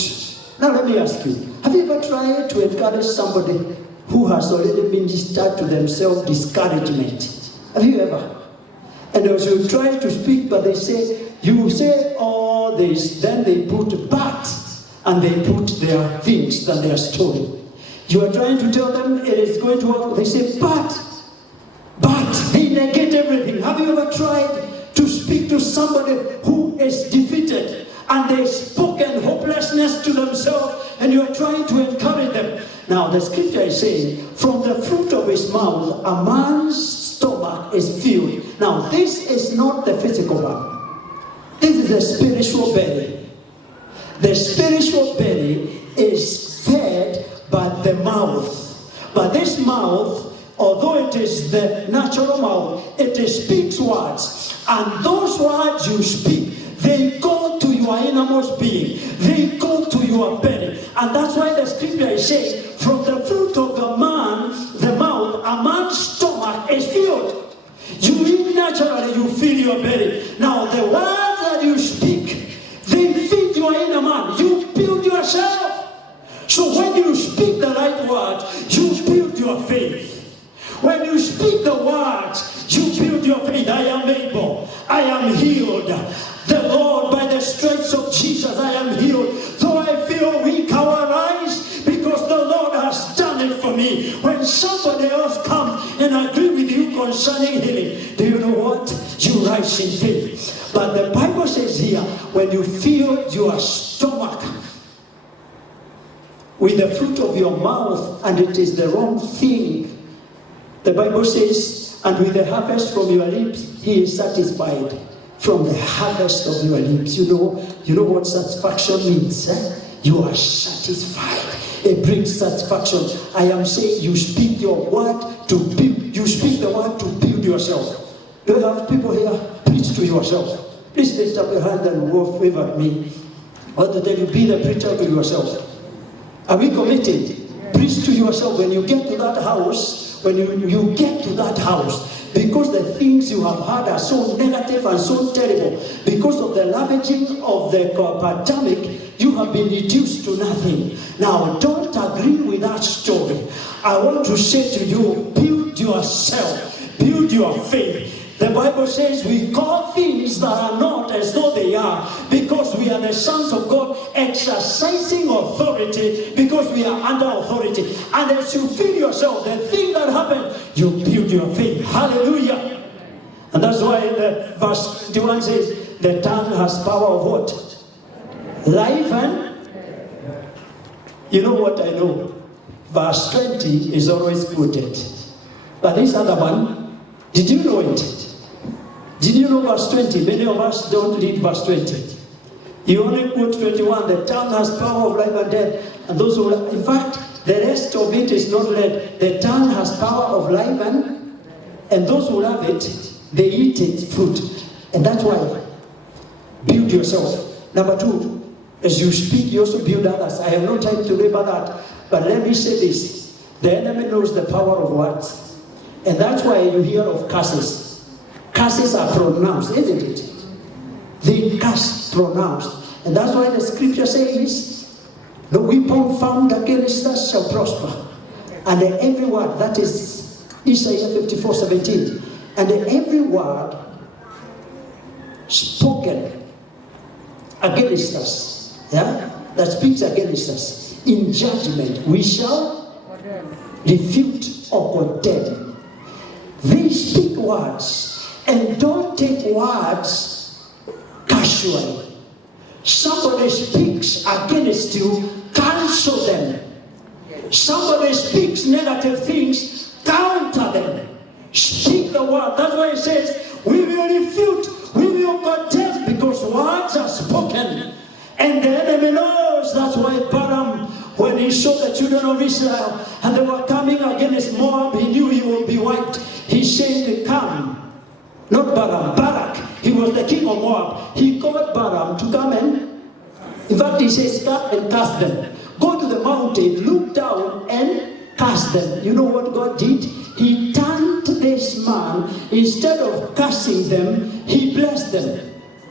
Now let me ask you, have you ever tried to encourage somebody who has already ministered to themselves discouragement? Have you ever? And as you try to speak, but you say all this, then they put but, and they put their things and their story. You are trying to tell them it is going to work. They say but they negate everything. Have you ever tried to speak to somebody who is defeated and they've spoken hopelessness to themselves, and you are trying to encourage them? Now the scripture is saying, from the fruit of his mouth, a man's stomach is filled. Now this is not the physical one. This is the spiritual belly. The spiritual belly is fed by the mouth. But this mouth, although it is the natural mouth, it speaks words. And those words you speak, they go to your innermost being. They go to your belly. And that's why the scripture is saying, from the fruit of the mouth, a man's stomach is filled. You eat naturally, you fill your belly. Now the words that you speak, they feed your inner man. You build yourself. So when you speak the right word, you build your faith. When you speak the words, you build your faith. I am able. I am healed. The Lord, by the stripes of Jesus, I am healed. Though I feel weak, I will rise because the Lord has done it for me. When somebody else comes and agree with you concerning healing, do you know what? You rise in faith. But the Bible says here, when you fill your stomach with the fruit of your mouth, and it is the wrong thing, the Bible says, and with the harvest from your lips, he is satisfied. From the harvest of your lips. You know what satisfaction means? You are satisfied. It brings satisfaction. I am saying you speak your word to build. You speak the word to build yourself. Do you have people here? Preach to yourself. Please lift up your hand and wave at me. What to tell you? Be the preacher to yourself. Are we committed? Preach to yourself. When you get to that house, when you get to that house, because the things you have heard are so negative and so terrible, because of the ravaging of the pandemic, you have been reduced to nothing. Now, don't agree with that story. I want to say to you, build yourself, build your faith. The Bible says we call things that are not as though they are, because we are the sons of God exercising authority, because we are under authority. And as you feel yourself, the thing that happened, you build your faith. Hallelujah. And that's why the verse 21 says, the tongue has power of what? Life and? You know what I know? Verse 20 is always quoted. But this other one, did you know it? Did you know verse 20? Many of us don't read verse 20. You only quote 21. The tongue has power of life and death. And those who, in fact, the rest of it is not read. The tongue has power of life and those who love it, they eat its fruit. And that's why, build yourself. Number two, as you speak, you also build others. I have no time to labor that. But let me say this. The enemy knows the power of words. And that's why you hear of curses. Curses are pronounced, isn't it? They curse pronounced. And that's why the scripture says, the weapon found against us shall prosper. And every word, that is Isaiah 54:17. And every word spoken against us, that speaks against us, in judgment, we shall refute or condemn. They speak words. And don't take words casually. Somebody speaks against you, cancel them. Somebody speaks negative things, counter them. Speak the word. That's why it says, we will refute, we will condemn, because words are spoken. And the enemy knows. That's why Balaam, when he saw the children of Israel and they were coming against Moab, he knew he would be wiped. He said, come. Not Balaam, Barak. He was the king of Moab. He called Balaam to come and, in fact, he says, come and cast them. Go to the mountain, look down and cast them. You know what God did? He turned this man, instead of casting them, he blessed them.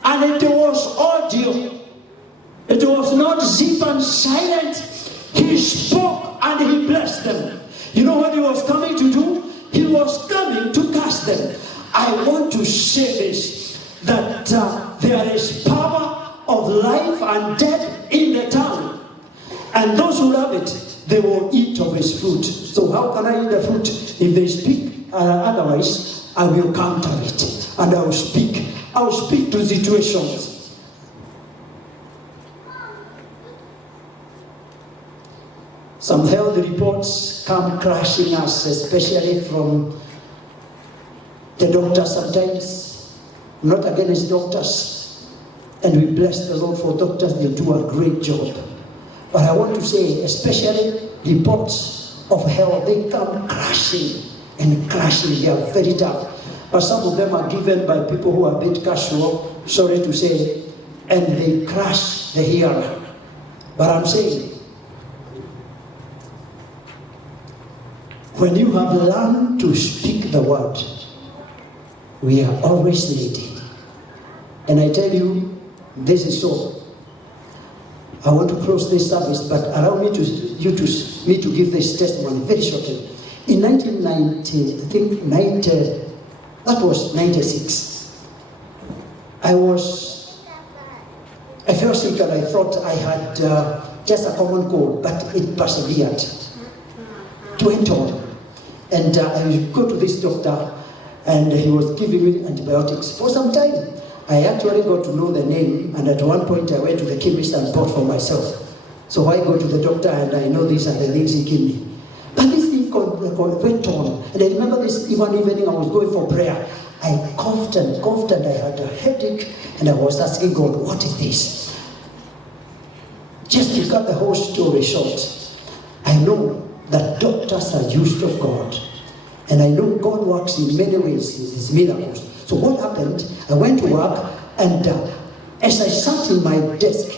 And it was audio. It was not zip and silent. He spoke and he blessed them. You know what he was coming to do? He was coming to cast them. I want to say this, that there is power of life and death in the tongue. And those who love it, they will eat of his fruit. So how can I eat the fruit? If they speak otherwise, I will counter it. And I will speak. I will speak to situations. Some health reports come crashing us, especially from the doctors sometimes. Not against doctors. And we bless the Lord for doctors, they do a great job. But I want to say, especially reports of health, they come crashing and crashing. They are very tough. But some of them are given by people who are a bit casual, sorry to say, and they crash the hearer. But I'm saying, when you have learned to speak the word, we are always ready. And I tell you, this is so. I want to close this service, but allow me to give this testimony very shortly. In 1990, I think that was 96. I felt sick and I thought I had just a common cold, but it persevered. It went on. And I go to this doctor and he was giving me antibiotics for some time. I actually got to know the name, and at one point I went to the chemist and bought for myself. So I go to the doctor and I know these are the things he gave me. But this thing went on. And I remember this one evening I was going for prayer. I coughed and I had a headache, and I was asking God, what is this? Just to cut the whole story short, I know that doctors are used of God. And I know God works in many ways, his miracles. So what happened, I went to work, and as I sat in my desk,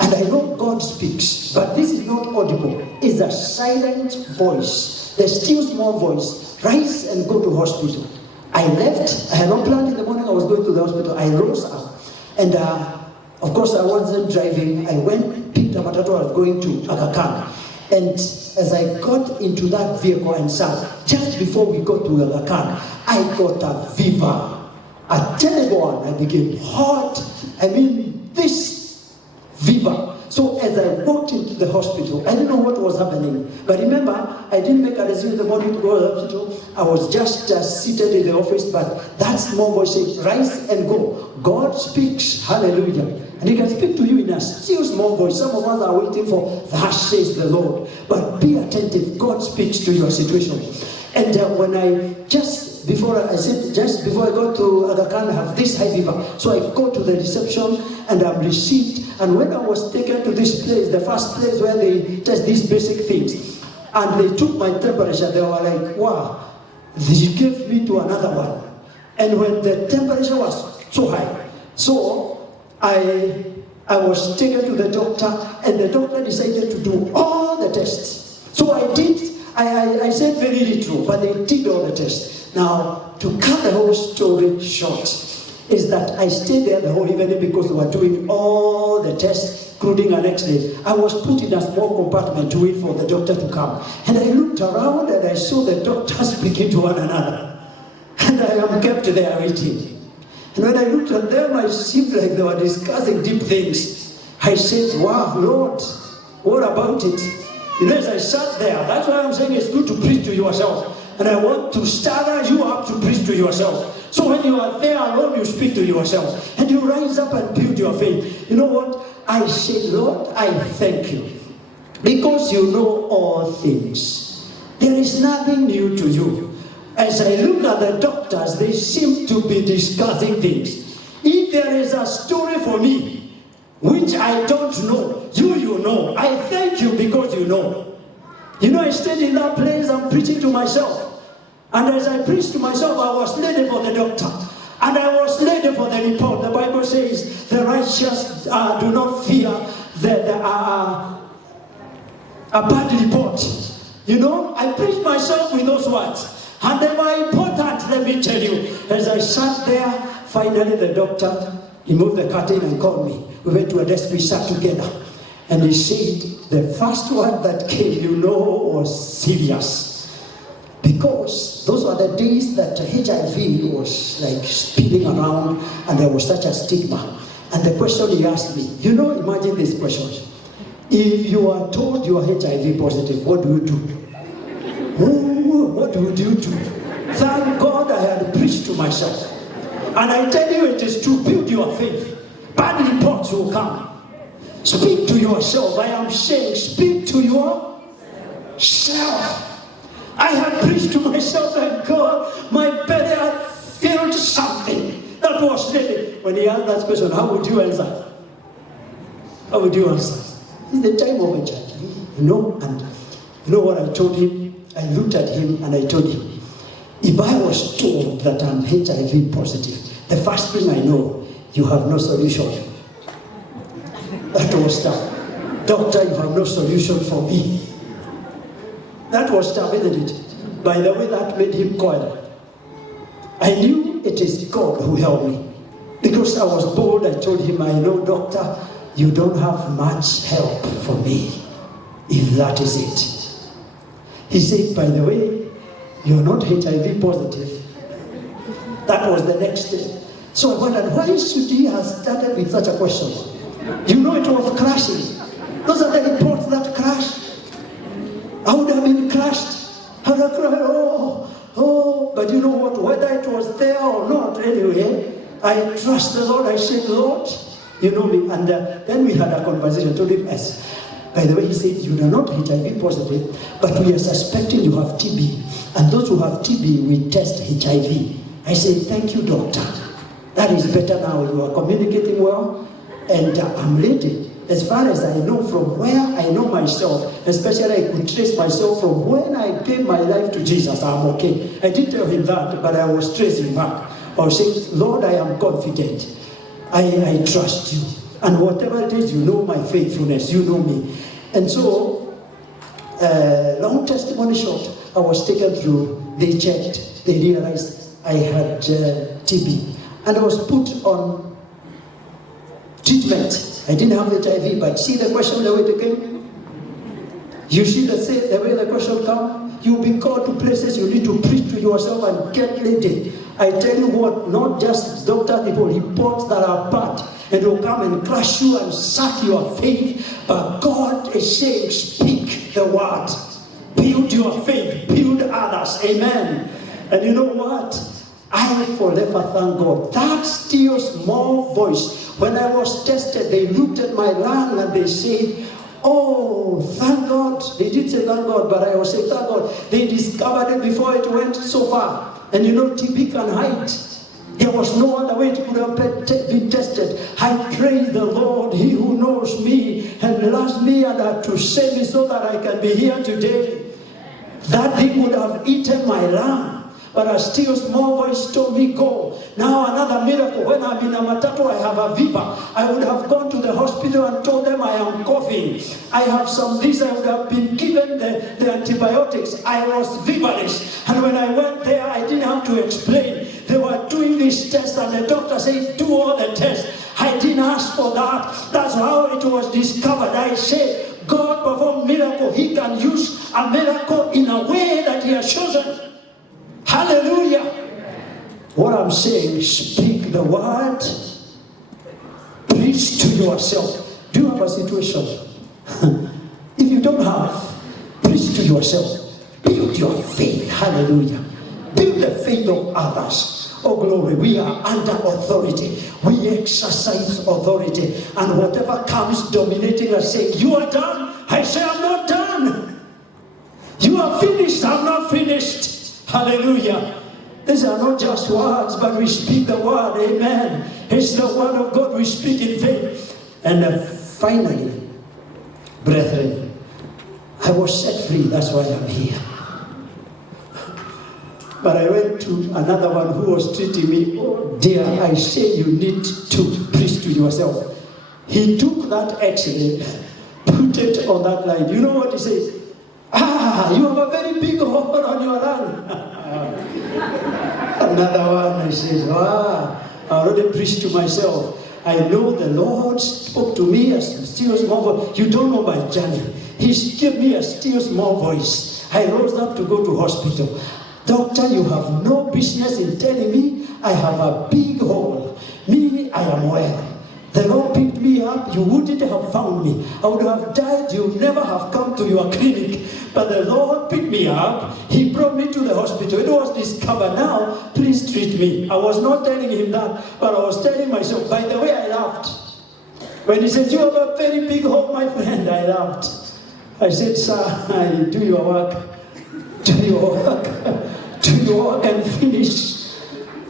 and I know God speaks, but this is not audible. It's a silent voice, the still small voice. Rise and go to hospital. I left. I had not planned in the morning I was going to the hospital. I rose up, and of course I wasn't driving. I went, picked a matatu. I was going to Aga Khan. And as I got into that vehicle and sat, just before we got to Aga Khan, I got a fever, a terrible one. I became hot. I mean, this fever. So as I walked into the hospital, I didn't know what was happening. But remember, I didn't make a decision in the morning to go to the hospital. I was just seated in the office, but that small voice said, rise and go. God speaks. Hallelujah. And he can speak to you in a still small voice. Some of us are waiting for, thus says the Lord. But be attentive. God speaks to your situation. And when before I got to Aga Khan, I have this high fever. So I go to the reception and I'm received. And when I was taken to this place, the first place where they test these basic things, and they took my temperature, they were like, wow, they gave me to another one. And when the temperature was so high, so I was taken to the doctor, and the doctor decided to do all the tests. So I did. I said very little, but they did all the tests. Now, to cut the whole story short, is that I stayed there the whole evening because they were doing all the tests, including an X-ray. I was put in a small compartment to wait for the doctor to come. And I looked around and I saw the doctors speaking to one another. And I am kept there waiting. And when I looked at them, I seemed like they were discussing deep things. I said, wow, Lord, what about it? You know, as I sat there, that's why I'm saying it's good to preach to yourself. And I want to start you up to preach to yourself. So when you are there alone, you speak to yourself. And you rise up and build your faith. You know what? I say, Lord, I thank you. Because you know all things. There is nothing new to you. As I look at the doctors, they seem to be discussing things. If there is a story for me, which I don't know, you know, I thank you because you know. You know, I stayed in that place, I'm preaching to myself. And as I preached to myself, I was ready for the doctor. And I was ready for the report. The Bible says, the righteous do not fear a bad report. You know, I preached myself with those words. And they were important, let me tell you. As I sat there, finally the doctor, he moved the curtain and called me. We went to a desk, we sat together. And he said, the first word that came, you know, was serious. Because those were the days that HIV was like spinning around and there was such a stigma. And the question he asked me, you know, imagine this question. If you are told you are HIV positive, what do you do? What would you do? Thank God I had preached to myself. And I tell you it is to build your faith. Bad reports will come. Speak to yourself. I am saying, speak to yourself. I have preached to myself and God, my belly had filled something that was ready. When he asked that question, how would you answer? How would you answer? It's the time of HIV. You know, and you know what I told him? I looked at him and I told him, if I was told that I'm HIV positive, the first thing I know, you have no solution. That was tough. Doctor, you have no solution for me. That was tough, isn't it? By the way, that made him quiet. I knew it is God who helped me. Because I was bold, I told him, I know, doctor, you don't have much help for me, if that is it. He said, by the way, you're not HIV positive. That was the next day. So I wondered, why should he have started with such a question? You know it was crashing. Those are the reports that crash. I would have been crushed. I would have cried, oh. But you know what, whether it was there or not, anyway, I trust the Lord. I said, Lord, you know me. And then we had a conversation. I told him, yes. By the way, he said, you are not HIV positive, but we are suspecting you have TB. And those who have TB, we test HIV. I said, thank you, doctor. That is better now. You are communicating well, and I'm ready. As far as I know, from where I know myself, especially I could trace myself from when I gave my life to Jesus, I'm okay. I didn't tell him that, but I was tracing back. I was saying, Lord, I am confident. I trust you. And whatever it is, you know my faithfulness, you know me. And so, long testimony short, I was taken through, they checked, they realized I had TB. And I was put on treatment. I didn't have HIV, but see the question, the way it came? You see the way the question comes? You'll be called to places you need to preach to yourself and get ready. I tell you what, not just doctor people, reports that are bad, and will come and crush you and suck your faith. But God is saying, speak the word. Build your faith, build others. Amen. And you know what? I forever thank God. That still small voice, when I was tested, they looked at my lung and they said, oh, thank God. They did say thank God, but I was saying thank God. They discovered it before it went so far. And you know, TB can hide. There was no other way it could have been tested. I praise the Lord, He who knows me and loves me and had to save me so that I can be here today. That thing would have eaten my lung. But a still small voice told me, go. Now another miracle, when I'm in a matatu, I have a fever. I would have gone to the hospital and told them I am coughing. I have some this, I would have been given the antibiotics. I was feverish. And when I went there, I didn't have to explain. They were doing this test and the doctor said, do all the tests. I didn't ask for that. That's how it was discovered. I said, God performed miracle. He can use a miracle in a way that He has chosen. Hallelujah. What I'm saying, speak the word. Preach to yourself. Do you have a situation? If you don't have, preach to yourself. Build your faith. Hallelujah. Build the faith of others. Oh glory, we are under authority. We exercise authority. And whatever comes dominating us, say, you are done. I say, I'm not done. You are finished. I'm not finished. Hallelujah. These are not just words, but we speak the word. Amen. It's the word of God we speak in faith. And finally, brethren, I was set free. That's why I'm here. But I went to another one who was treating me. Oh dear, I say you need to preach to yourself. He took that X-ray, put it on that line. You know what he said? You have a very big hole on your lung. Another one, I said, I already preached to myself. I know the Lord spoke to me a still small voice. You don't know my journey. He gave me a still small voice. I rose up to go to hospital. Doctor, you have no business in telling me I have a big hole. Me, I am well. The Lord picked me up. You wouldn't have found me. I would have died. You would never have come to your clinic. But the Lord picked me up. He brought me to the hospital. It was discovered. Now, please treat me. I was not telling him that, but I was telling myself. By the way, I laughed. When he said, you have a very big hole, my friend, I laughed. I said, sir, do your work. Do your work. Do your work and finish.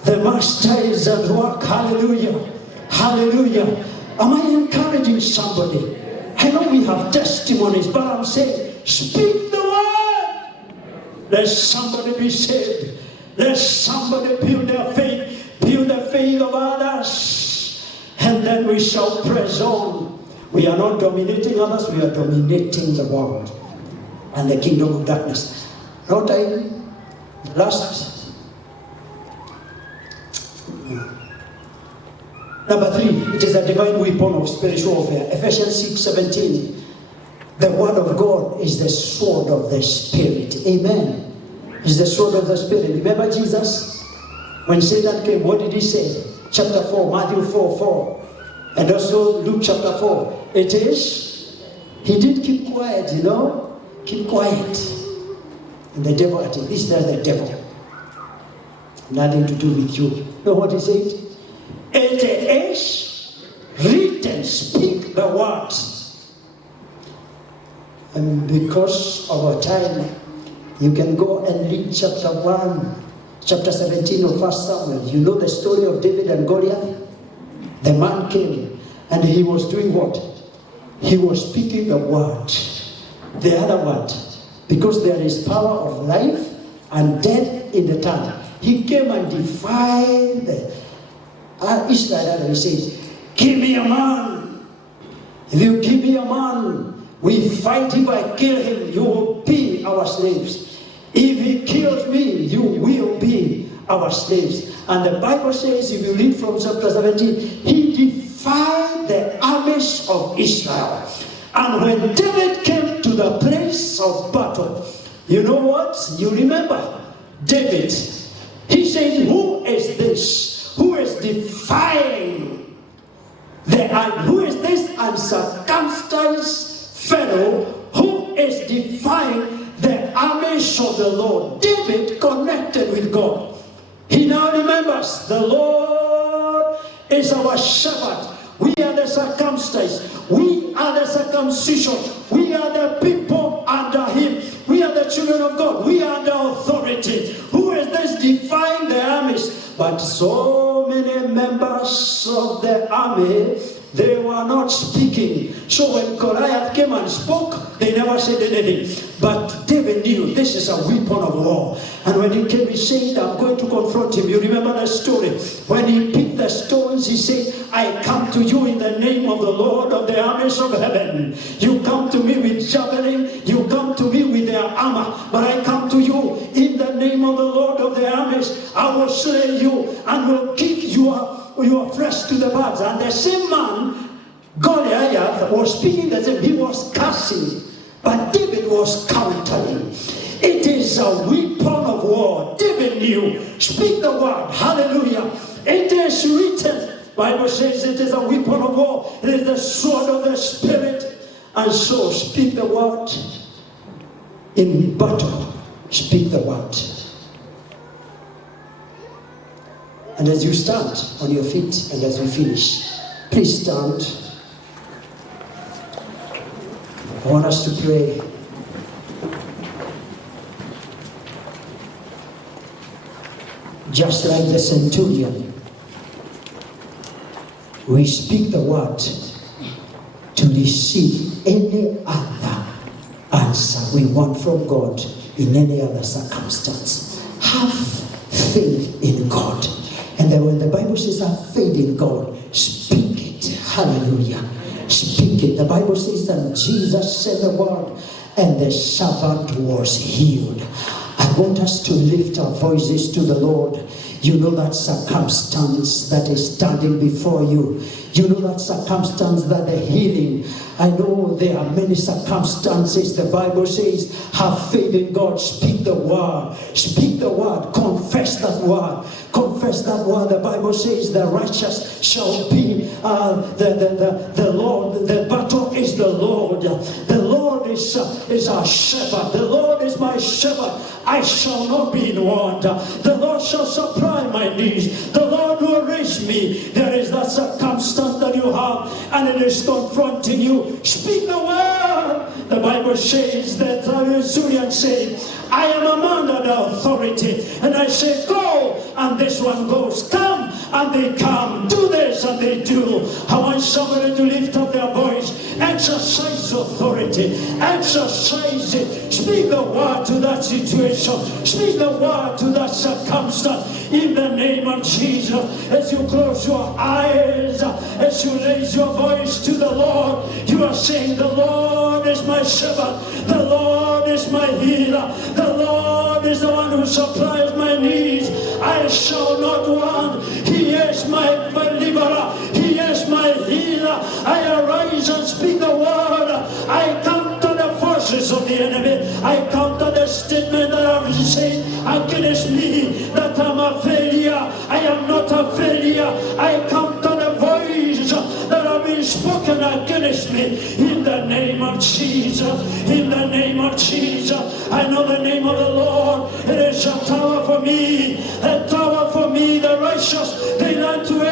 The master is at work. Hallelujah. Hallelujah. Am I encouraging somebody? I know we have testimonies, but I'm saying, speak the word. Let somebody be saved. Let somebody build their faith, build the faith of others, and then we shall press on. We are not dominating others, we are dominating the world and the kingdom of darkness. Not last. Number 3, it is a divine weapon of spiritual warfare. Ephesians 6:17. The word of God is the sword of the Spirit. Amen. It's the sword of the Spirit. Remember Jesus? When Satan came, what did he say? Chapter 4, Matthew 4:4. And also Luke chapter 4. It is, he did keep quiet, you know. Keep quiet. And the devil, at least there's the devil. Nothing to do with you. You know what he said? It is written, speak the word. And because of our time, you can go and read chapter 1, chapter 17 of 1 Samuel. You know the story of David and Goliath? The man came and he was doing what? He was speaking the word. The other word. Because there is power of life and death in the tongue. He came and defied the Israel, and he said, give me a man. If you give me a man, we fight. If I kill him, you will be our slaves. If he kills me, you will be our slaves. And the Bible says, if you read from chapter 17, he defied the armies of Israel. And when David came to the place of battle, you know what? You remember David. He said, who is this? Who is defying who is this uncircumcised fellow who is defying the armies of the Lord? David connected with God. He now remembers the Lord is our shepherd. We are the circumcised. We are the circumcision. We are the people under him. We are the children of God. We are the authority. Who is this defying the armies? But so many members of the army, they were not speaking. So when Goliath came and spoke, they never said anything. But David knew this is a weapon of war. And when he came, he said, I'm going to confront him. You remember the story? When he picked the stones, he said, I come to you in the name of the Lord of the armies of heaven. You come to me with javelin. You come to me with their armor. But I come to you in the name of the Lord of the armies. I will slay you and will kick your flesh to the birds. And the same man, Goliath, was speaking the same. He was cursing. But David was countering. It is a weapon of war. David knew. Speak the word. Hallelujah. It is written. Bible says it is a weapon of war. It is the sword of the Spirit. And so speak the word. In battle, speak the word. And as you stand on your feet and as we finish, please stand. I want us to pray. just like the centurion, we speak the word to receive any other answer we want from God in any other circumstance. Have faith in God. And then when the Bible says have faith in God, speak it. Hallelujah. Speak it. The Bible says that Jesus said the word and the servant was healed. I want us to lift our voices to the Lord. You know that circumstance that is standing before you. You know that circumstance that the healing. I know there are many circumstances. The Bible says, have faith in God. Speak the word. Speak the word. Confess that word. Confess that word. The Bible says the righteous shall be the Lord. The battle is the Lord. The Lord is our shepherd. The Lord is my shepherd. I shall not be in want. The Lord shall supply my needs. The Lord will raise me. There is that circumstance that you have and it is confronting you. Speak the word. The Bible says that Syrian said, I am a man under authority. And I say, go. And this one goes, come. And they come. Do this and they do. I want somebody to lift up their voice. Exercise authority. Exercise it. Speak the word to that situation. Speak the word to that circumstance. In the name of Jesus. As you close your eyes, as you raise your voice to the Lord, you are saying, the Lord is my shepherd. The Lord is my healer. The Lord is the one who supplies my needs. I shall not want. He is my deliverer. He is my healer. I arise and speak the word. I counter the forces of the enemy. I counter the statement that I have said against me that I'm a failure. I am not a failure. I counter the voice that have been spoken against me in the name of Jesus. In the name of Jesus. I know the name of the Lord. It is a tower for me. A tower for me. The righteous, they run to